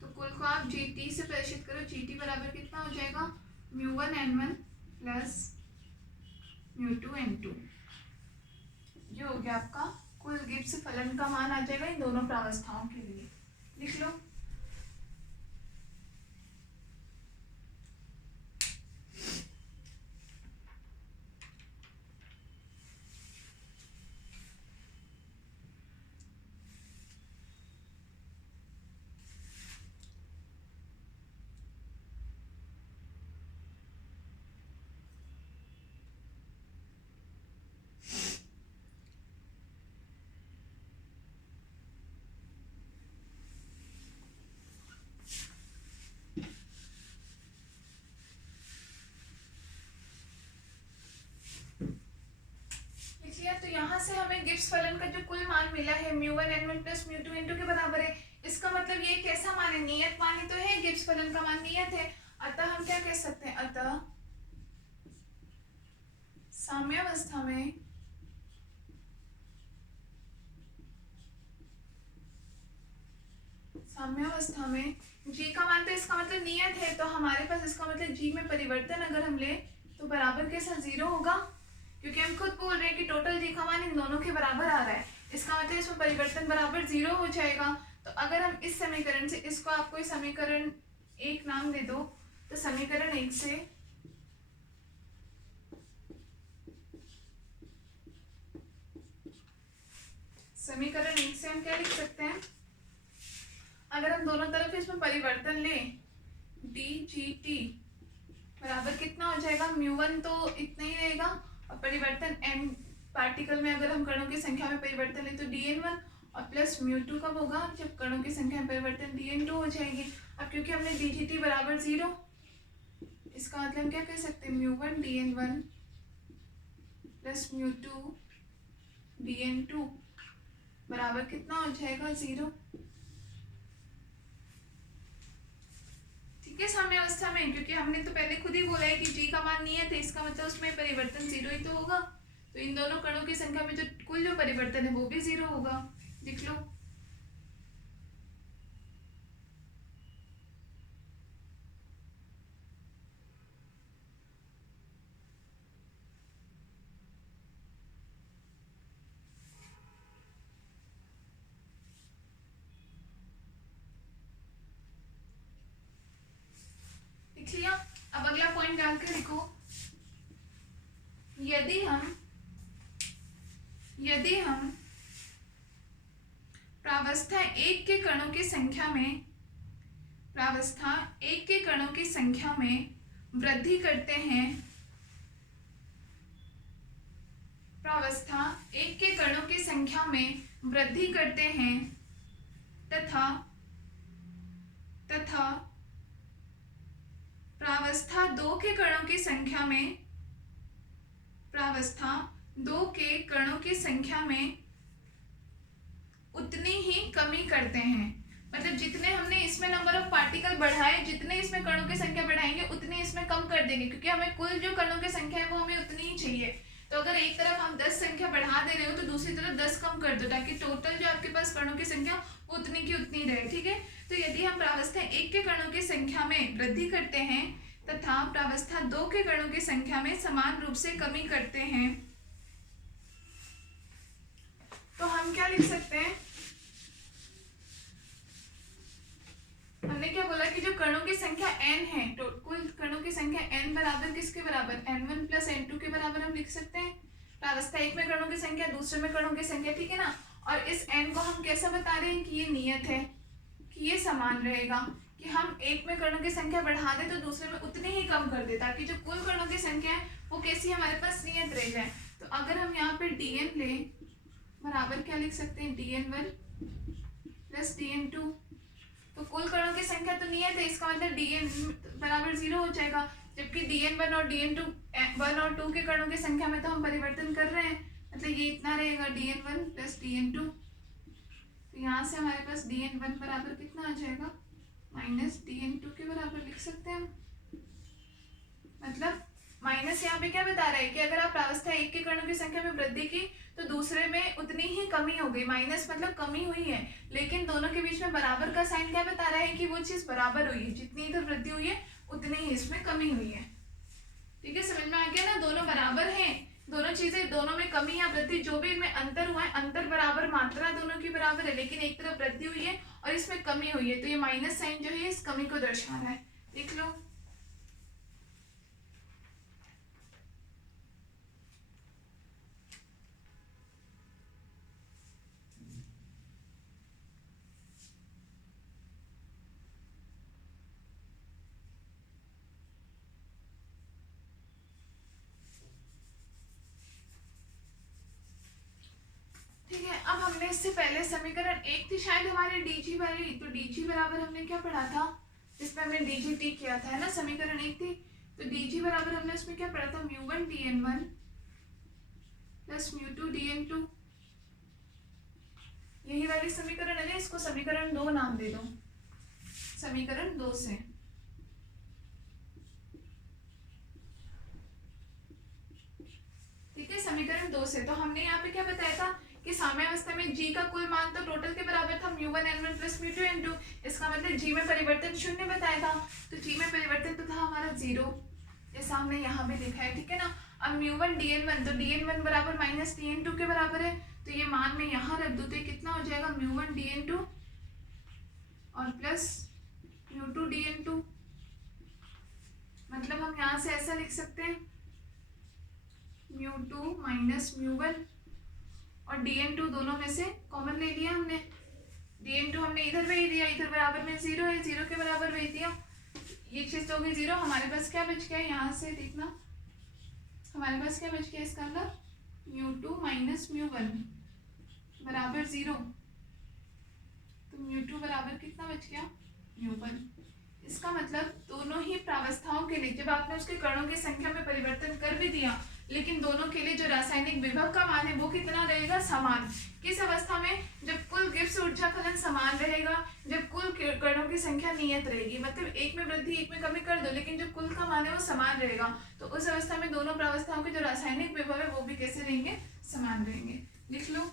तो कुल को आप GT से प्रेषित करो, GT बराबर कितना हो जाएगा mu one N one plus mu two N two, ये हो गया आपका कुल गिब्स फलन का मान आ जाएगा इन दोनों प्रावस्थाओं के लिए, लिख लो। तो यहाँ से हमें गिब्स फलन का जो कुल मान मिला है mu one N one plus mu two N two के बराबर है, इसका मतलब ये कैसा मान है, नियत मान ही तो है, गिब्स फलन का मान नियत है, अतः हम क्या कह सकते हैं, अतः साम्यावस्था में जी का मान, तो इसका मतलब नियत है, तो हमारे पास इसका मतलब जी में परिवर्तन अगर हम ले तो बराबर के साथ 0 होगा, क्योंकि हम खुद बोल रहे हैं कि टोटल जी का मान इन दोनों के बराबर आ रहा है, इसका मतलब इसमें परिवर्तन बराबर 0 हो जाएगा। तो अगर हम इस समीकरण से इसको आप कोई समीकरण 1 नाम दे दो, तो समीकरण 1 से हम क्या लिख सकते हैं, अगर हम दोनों तरफ इसमें परिवर्तन लें डी जी टी बराबर कितना हो जाएगा, μ1 तो इतना ही रहेगा और परिवर्तन n पार्टिकल में अगर हम कणों की संख्या में परिवर्तन है तो dn1 और प्लस μ2 कब होगा, जब कणों की संख्या में परिवर्तन dn2 हो जाएगी। अब क्योंकि हमने dgt बराबर 0, इसका मतलब हम क्या कह सकते हैं, μ1 dn1 प्लस μ2 dn2 बराबर कितना हो जाएगा, 0। ठीक है, साम्यावस्था में, क्योंकि हमने तो पहले खुद ही बोला है कि g का मान नियत है, इसका मतलब उसमें परिवर्तन 0 ही तो होगा। तो इन दोनों कणों की संख्या में जो कुल जो परिवर्तन है वो भी 0 होगा। लिख लो। लिख लिया। अब अगला पॉइंट डालकर लिखो, यदि हम प्रावस्था 1 के कणों की संख्या में वृद्धि करते हैं, प्रावस्था 1 के कणों की संख्या में वृद्धि करते हैं तथा प्रावस्था 2 के कणों की संख्या में उतनी ही कमी करते हैं। मतलब जितने हमने इसमें नंबर ऑफ पार्टिकल बढ़ाए, जितने इसमें कणों की संख्या बढ़ाएंगे उतनी इसमें कम कर देंगे, क्योंकि हमें कुल जो कणों की संख्या है वो हमें उतनी ही चाहिए। तो अगर एक तरफ हम 10 संख्या बढ़ा दे रहे हो तो दूसरी तरफ 10 कम कर दो, ताकि टोटल जो आपके पास कणों की संख्या उतनी की उतनी रहे। ठीक है, तो यदि हम प्रावस्था 1 के कणों की संख्या में वृद्धि करते हैं तथा प्रावस्था 2 के कणों की संख्या में समान रूप से कमी करते हैं, तो हम क्या लिख सकते हैं, हमने क्या बोला कि जो कणों की संख्या n है, तो कुल कणों की संख्या n बराबर किसके बराबर, n1 प्लस n2 के बराबर हम लिख सकते हैं। प्रावस्था 1 में कणों की संख्या, दूसरे में कणों की संख्या, ठीक है ना। और इस n को हम कैसा बता रहे हैं कि ये नियत है, कि ये समान रहेगा, कि हम एक में कणों की संख्या बढ़ा दे तो दूसरे में उतनी ही कम कर दे, ताकि जो कुल कणों की संख्या है वो कैसी हमारे पास नियत रह जाए। तो अगर हम यहाँ पे dn ले बराबर क्या लिख सकते हैं, dn1 प्लस dn2, तो कुल कणों की संख्या तो नियत है, इसका मतलब dn बराबर 0 हो जाएगा, जबकि dn1 और dn2 1 और 2 के कणों की संख्या में तो हम परिवर्तन कर रहे हैं, मतलब ये इतना रहेगा dn1 प्लस dn2। तो यहाँ से हमारे पास dn1 बराबर कितना आ जाएगा, माइनस dn2 के बराबर लिख सकते हैं हम। मतलब माइनस यहाँ पे क्या बता रहा है कि अगर आप प्रावस्था 1 के कणों की संख्या में वृद्धि की तो दूसरे में उतनी ही कमी हो गई। माइनस मतलब कमी हुई है, लेकिन दोनों के बीच में बराबर का साइन क्या बता रहा है कि वो चीज बराबर हुई है, जितनी इधर वृद्धि हुई है उतनी ही इसमें कमी हुई है। ठीक है, समझ में आ गया ना, दोनों बराबर हैं, दोनों चीजें, दोनों में कमी या वृद्धि जो भी इनमें अंतर हुआ है, अंतर बराबर, मात्रा दोनों की बराबर है, लेकिन एक तरफ वृद्धि हुई है और इसमें कमी हुई है, तो ये माइनस साइन जो है इस कमी को दर्शा रहा है। लिख लो। इससे पहले समीकरण 1 थी शायद हमारे dg वाली, तो dg बराबर हमने क्या पढ़ा था, जिसमें हमने dgt किया था, है ना, समीकरण 1 थी, तो dg बराबर हमने उसमें क्या पढ़ा था, μ1 dn1 प्लस μ2 dn2, यही वाली समीकरण है ना, इसको समीकरण 2 नाम दे दो, समीकरण 2 से। ठीक है, समीकरण 2 से। तो हमने यहाँ पे क्या बताया था कि साम्यावस्था में g का कुल मान तो टोटल के बराबर था μ1 n1 प्लस μ2 n2, इसका मतलब g में परिवर्तन 0 बताया था, तो g में परिवर्तन तो था हमारा 0, जैसा हमने यहाँ पे लिखा है। ठीक है ना, अब μ1 dn1, तो dn1 बराबर माइनस dn2 के बराबर है, तो ये मान में यहाँ रख दूँ तो कितना हो जाएगा, μ1 dn2 और प्लस μ2 dn2। मतलब हम यहाँ से ऐसा लिख सकते हैं μ2 माइनस μ1 और dn2 दोनों में से कॉमन ले लिया हमने, dn2 हमने इधर भेज दिया, इधर बराबर में 0 है, 0 के बराबर भेज दिया, ये चीज तो होगी 0। हमारे पास क्या बच गया, यहाँ से देखना हमारे पास क्या बच गया, इसका मतलब μ2 माइनस μ1 बराबर 0। तो μ2 बराबर कितना बच गया, μ1। इसका मतलब दोनों ही प्रावस्थाओं के लिए जब आपने उसके कणों की संख्या में परिवर्तन कर भी दिया, लेकिन दोनों के लिए जो रासायनिक विभव का मान है वो कितना रहेगा, समान। किस अवस्था में, जब कुल गिब्स ऊर्जा फलन समान रहेगा, जब कुल कणों की संख्या नियत रहेगी, मतलब एक में वृद्धि एक में कमी कर दो, लेकिन जो कुल का मान है वो समान रहेगा, तो उस अवस्था में दोनों प्रावस्थाओं के जो रासायनिक विभव है वो भी कैसे रहेंगे, समान रहेंगे। लिख लो।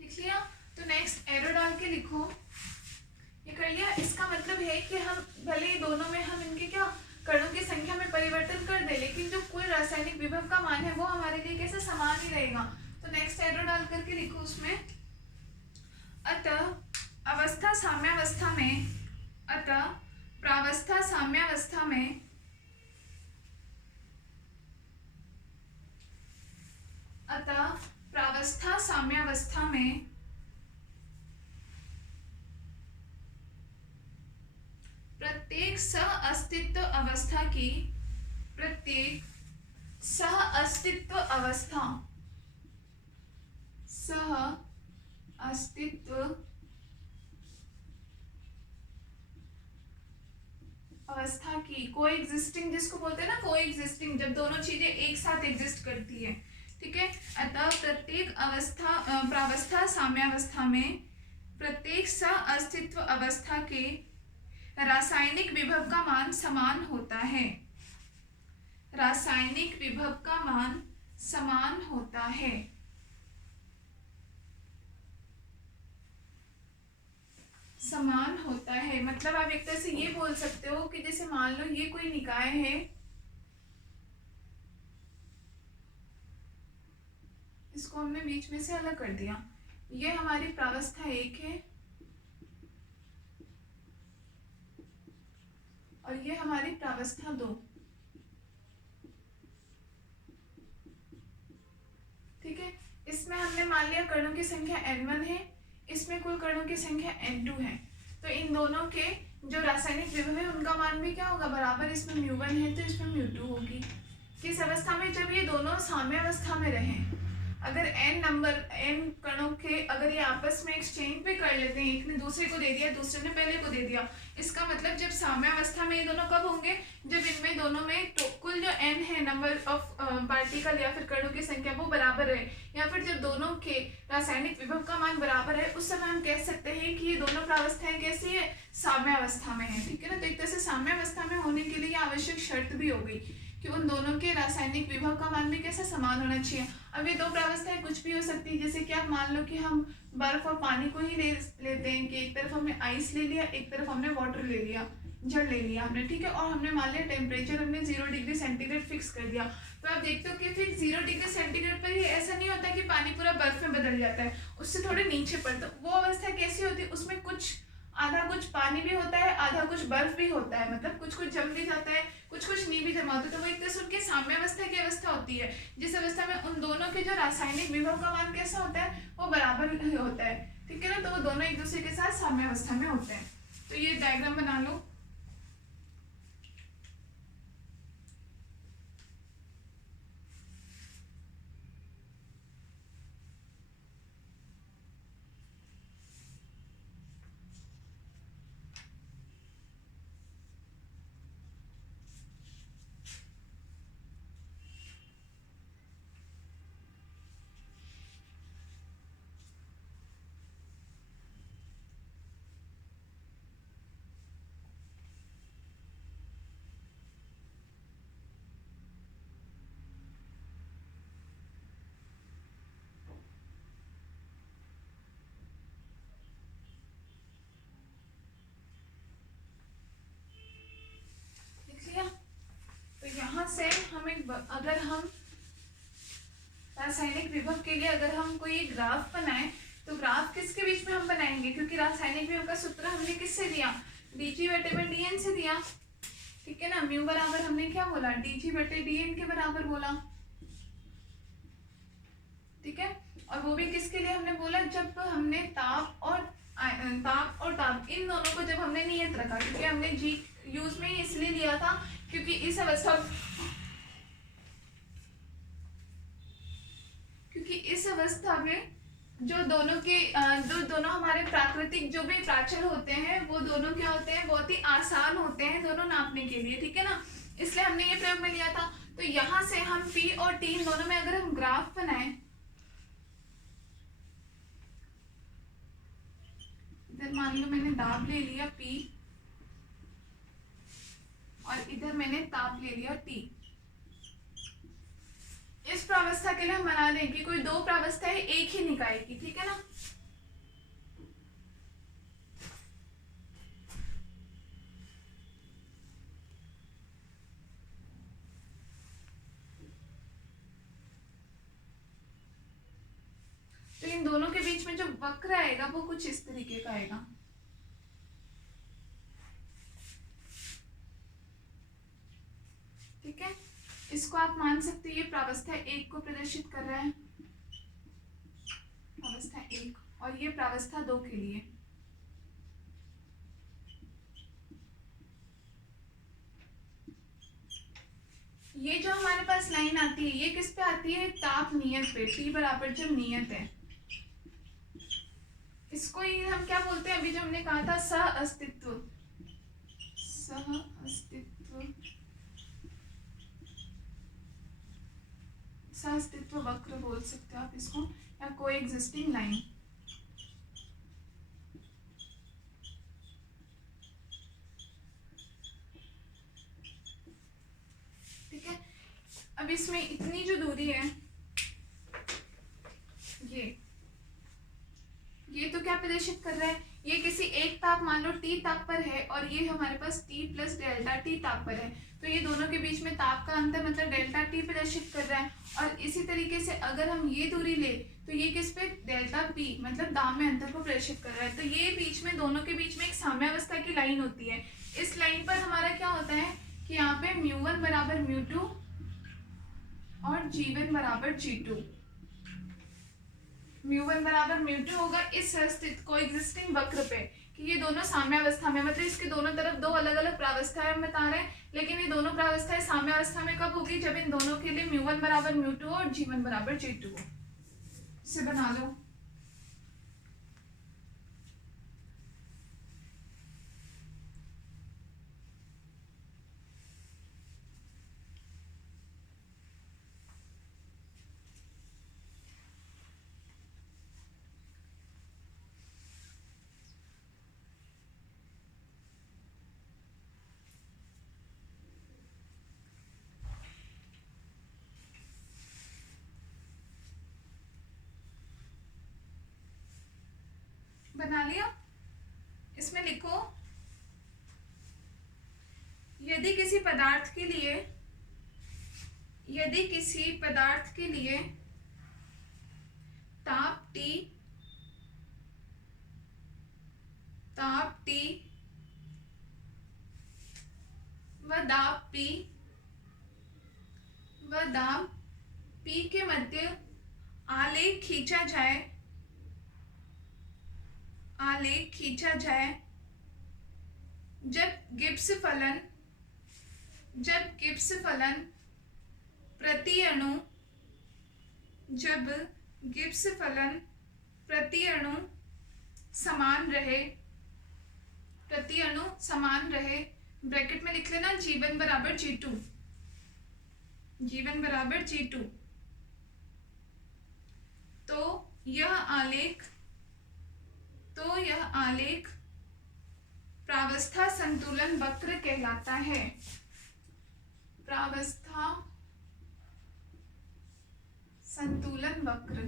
लिख लिया। तो नेक्स्ट एरो डाल के लिखो, ये कर लिया। इसका मतलब है कि हम भले ही दोनों में हम इनके क्या कणों की संख्या में परिवर्तन कर दे, लेकिन जो कुल रासायनिक विभव का मान है वो हमारे लिए कैसे समान ही रहेगा। तो नेक्स्ट एरो डाल करके लिखो उसमें, अतः अवस्था साम्यावस्था में, अतः प्रावस्था साम्यावस्था में, अतः प्रावस्था साम्यावस्था में प्रत्येक सह अस्तित्व अवस्था की, प्रत्येक सह अस्तित्व अवस्था, सह अस्तित्व अवस्था की, कोएग्जिस्टिंग जिसको बोलते हैं ना, कोएग्जिस्टिंग, जब दोनों चीजें एक साथ एग्जिस्ट करती है, ठीक है। अतः प्रत्येक अवस्था प्रावस्था साम्यावस्था में प्रत्येक सह अस्तित्व अवस्था के रासायनिक विभव का मान समान होता है, रासायनिक विभव का मान समान होता है। समान होता है मतलब आप एक तरह से ये बोल सकते हो कि जैसे मान लो ये कोई निकाय है, इसको हमने बीच में से अलग कर दिया, ये हमारी प्रावस्था 1 है और ये हमारी प्रावस्था 2, ठीक है। इसमें हमने मान लिया कणों की संख्या n1 है, इसमें कुल कणों की संख्या n2 है, तो इन दोनों के जो रासायनिक विभव है उनका मान भी क्या होगा, बराबर। इसमें μ1 है तो इसमें μ2 होगी। किस अवस्था में, जब ये दोनों साम्य अवस्था में रहें, अगर n कणों के अगर ये आपस में एक्सचेंज भी कर लेते हैं, एक ने दूसरे को दे दिया दूसरे ने पहले को दे दिया, इसका मतलब जब साम्य अवस्था में ये दोनों कब होंगे, जब इनमें दोनों में तो कुल जो n है नंबर ऑफ पार्टिकल या फिर कणों की संख्या वो बराबर है, या फिर जब दोनों के रासायनिक विभव का मान बराबर है, उस समय हम कह सकते हैं कि ये दोनों प्रावस्थाएं कैसी है, साम्य अवस्था में है, ठीक है ना। तो एक तरह से साम्य अवस्था में होने के लिए आवश्यक शर्त भी हो गई कि उन दोनों के रासायनिक विभव का मान भी कैसा समान होना चाहिए। अब ये दो प्रावस्थाएं कुछ भी हो सकती है, जैसे कि आप मान लो कि हम बर्फ और पानी को ही लेते हैं कि एक तरफ हमने आइस ले लिया, एक तरफ हमने वाटर ले लिया, जल ले लिया हमने, ठीक है। और हमने मान लिया टेम्परेचर हमने 0 डिग्री सेंटीग्रेड फिक्स कर दिया, तो आप देखते हो कि फिर 0 डिग्री सेंटीग्रेड पर ही ऐसा नहीं होता कि पानी पूरा बर्फ में बदल जाता है, उससे थोड़े नीचे पड़ता। वो अवस्था कैसी होती है, उसमें कुछ आधा कुछ पानी भी होता है, आधा कुछ बर्फ भी होता है, मतलब कुछ कुछ जम भी जाता है, कुछ कुछ नहीं भी जमा होता। तो वो एक तरह से उनकी साम्य अवस्था की अवस्था होती है, जिस अवस्था में उन दोनों के जो रासायनिक विभव का मान कैसा होता है, वो बराबर होता है, ठीक है ना। तो वो दोनों एक दूसरे के साथ साम्य अवस्था में होते हैं। तो ये डायग्राम बना लो। अगर हम रासायनिक विभव के लिए अगर हम कोई ग्राफ बनाएं तो ग्राफ किसके बीच में हम बनाएंगे, क्योंकि रासायनिक विभव का सूत्र हमने किससे दिया, dG/dN से दिया, ठीक है ना। म्यू बराबर हमने क्या बोला, dG/dN के बराबर बोला, ठीक है। और वो भी किसके लिए हमने बोला, जब हमने ताप और ताप इन दोनों को जब हमने नियत रखा, क्योंकि हमने जी यूज में इसलिए लिया था क्योंकि इस अवस्था में जो दोनों हमारे प्राकृतिक जो भी प्राचल होते हैं वो दोनों क्या होते हैं, बहुत ही आसान होते हैं दोनों नापने के लिए, ठीक है ना। इसलिए हमने ये प्रयोग में लिया था। तो यहाँ से हम P और T इन दोनों में अगर हम ग्राफ बनाएं, इधर मान लो मैंने दाब ले लिया P और इधर मैंने ताप ले लिया T। इस प्रावस्था के लिए हम बना दें कि कोई दो प्रावस्था है एक ही निकाय की, ठीक है ना। तो इन दोनों के बीच में जो वक्र आएगा वो कुछ इस तरीके का आएगा, ठीक है। इसको आप मान सकते हैं ये प्रावस्था एक को प्रदर्शित कर रहा है, प्रावस्था एक, और ये प्रावस्था दो के लिए। ये जो हमारे पास लाइन आती है ये किस पे आती है, ताप नियत पे, T बराबर जब नियत है। इसको ही हम क्या बोलते हैं, अभी जो हमने कहा था सह अस्तित्व सहअस्तित्व वक्र बोल सकते हो आप इसको, या कोएग्जिस्टिंग लाइन, ठीक है। अब इसमें इतनी जो दूरी है ये तो क्या प्रदर्शित कर रहा है, ये किसी एक ताप मान लो T ताप पर है और ये हमारे पास T प्लस डेल्टा T ताप पर है, तो ये दोनों के बीच में ताप का अंतर मतलब डेल्टा T प्रदर्शित कर रहा है। और इसी तरीके से अगर हम ये दूरी ले तो ये किस पे, डेल्टा P मतलब दाब में अंतर को प्रदर्शित कर रहा है। तो ये बीच में दोनों के बीच में एक साम्यावस्था की लाइन होती है। इस लाइन पर हमारा क्या होता है कि यहाँ पे μ1 बराबर μ2 और G1 बराबर G2, μ1 बराबर μ2 होगा इस स्थित कोएग्जिस्टिंग वक्र पे, कि ये दोनों साम्यावस्था में, मतलब इसके दोनों तरफ दो अलग अलग प्रावस्थाएं हम बता रहे हैं, लेकिन ये दोनों प्रावस्थाएं साम्यावस्था में कब होगी, जब इन दोनों के लिए μ1 बराबर μ2 और G1 बराबर G2 हो। इसे बना लो। बना लिया। इसमें लिखो, यदि किसी पदार्थ के लिए ताप T व दाब P के मध्य आलेख खींचा जाए, जब गिब्स फलन प्रति अणु समान रहे, ब्रैकेट में लिख लेना G1 बराबर G2, तो यह आलेख प्रावस्था संतुलन वक्र कहलाता है। प्रावस्था संतुलन वक्र,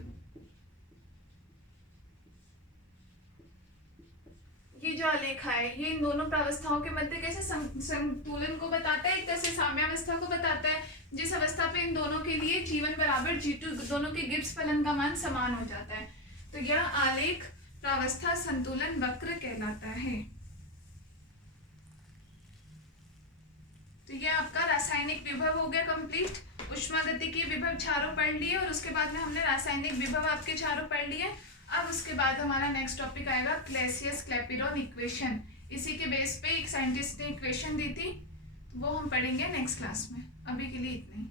ये जो आलेख है ये इन दोनों प्रावस्थाओं के मध्य कैसे संतुलन को बताता है, एक तरह से साम्यावस्था को बताता है, जिस अवस्था पे इन दोनों के लिए G1 बराबर G2 दोनों के गिब्स फलन का मान समान हो जाता है। तो यह आलेख प्रावस्था संतुलन वक्र कहलाता है। तो यह आपका रासायनिक विभव हो गया कंप्लीट। ऊष्मागतिकीय विभव चारों पढ़ लिए और उसके बाद में हमने रासायनिक विभव आपके चारों पढ़ लिए। अब उसके बाद हमारा नेक्स्ट टॉपिक आएगा क्लैसियस क्लैपिरॉन इक्वेशन। इसी के बेस पे एक साइंटिस्ट ने इक्वेशन दी थी, वो हम पढ़ेंगे नेक्स्ट क्लास में। अभी के लिए इतना ही।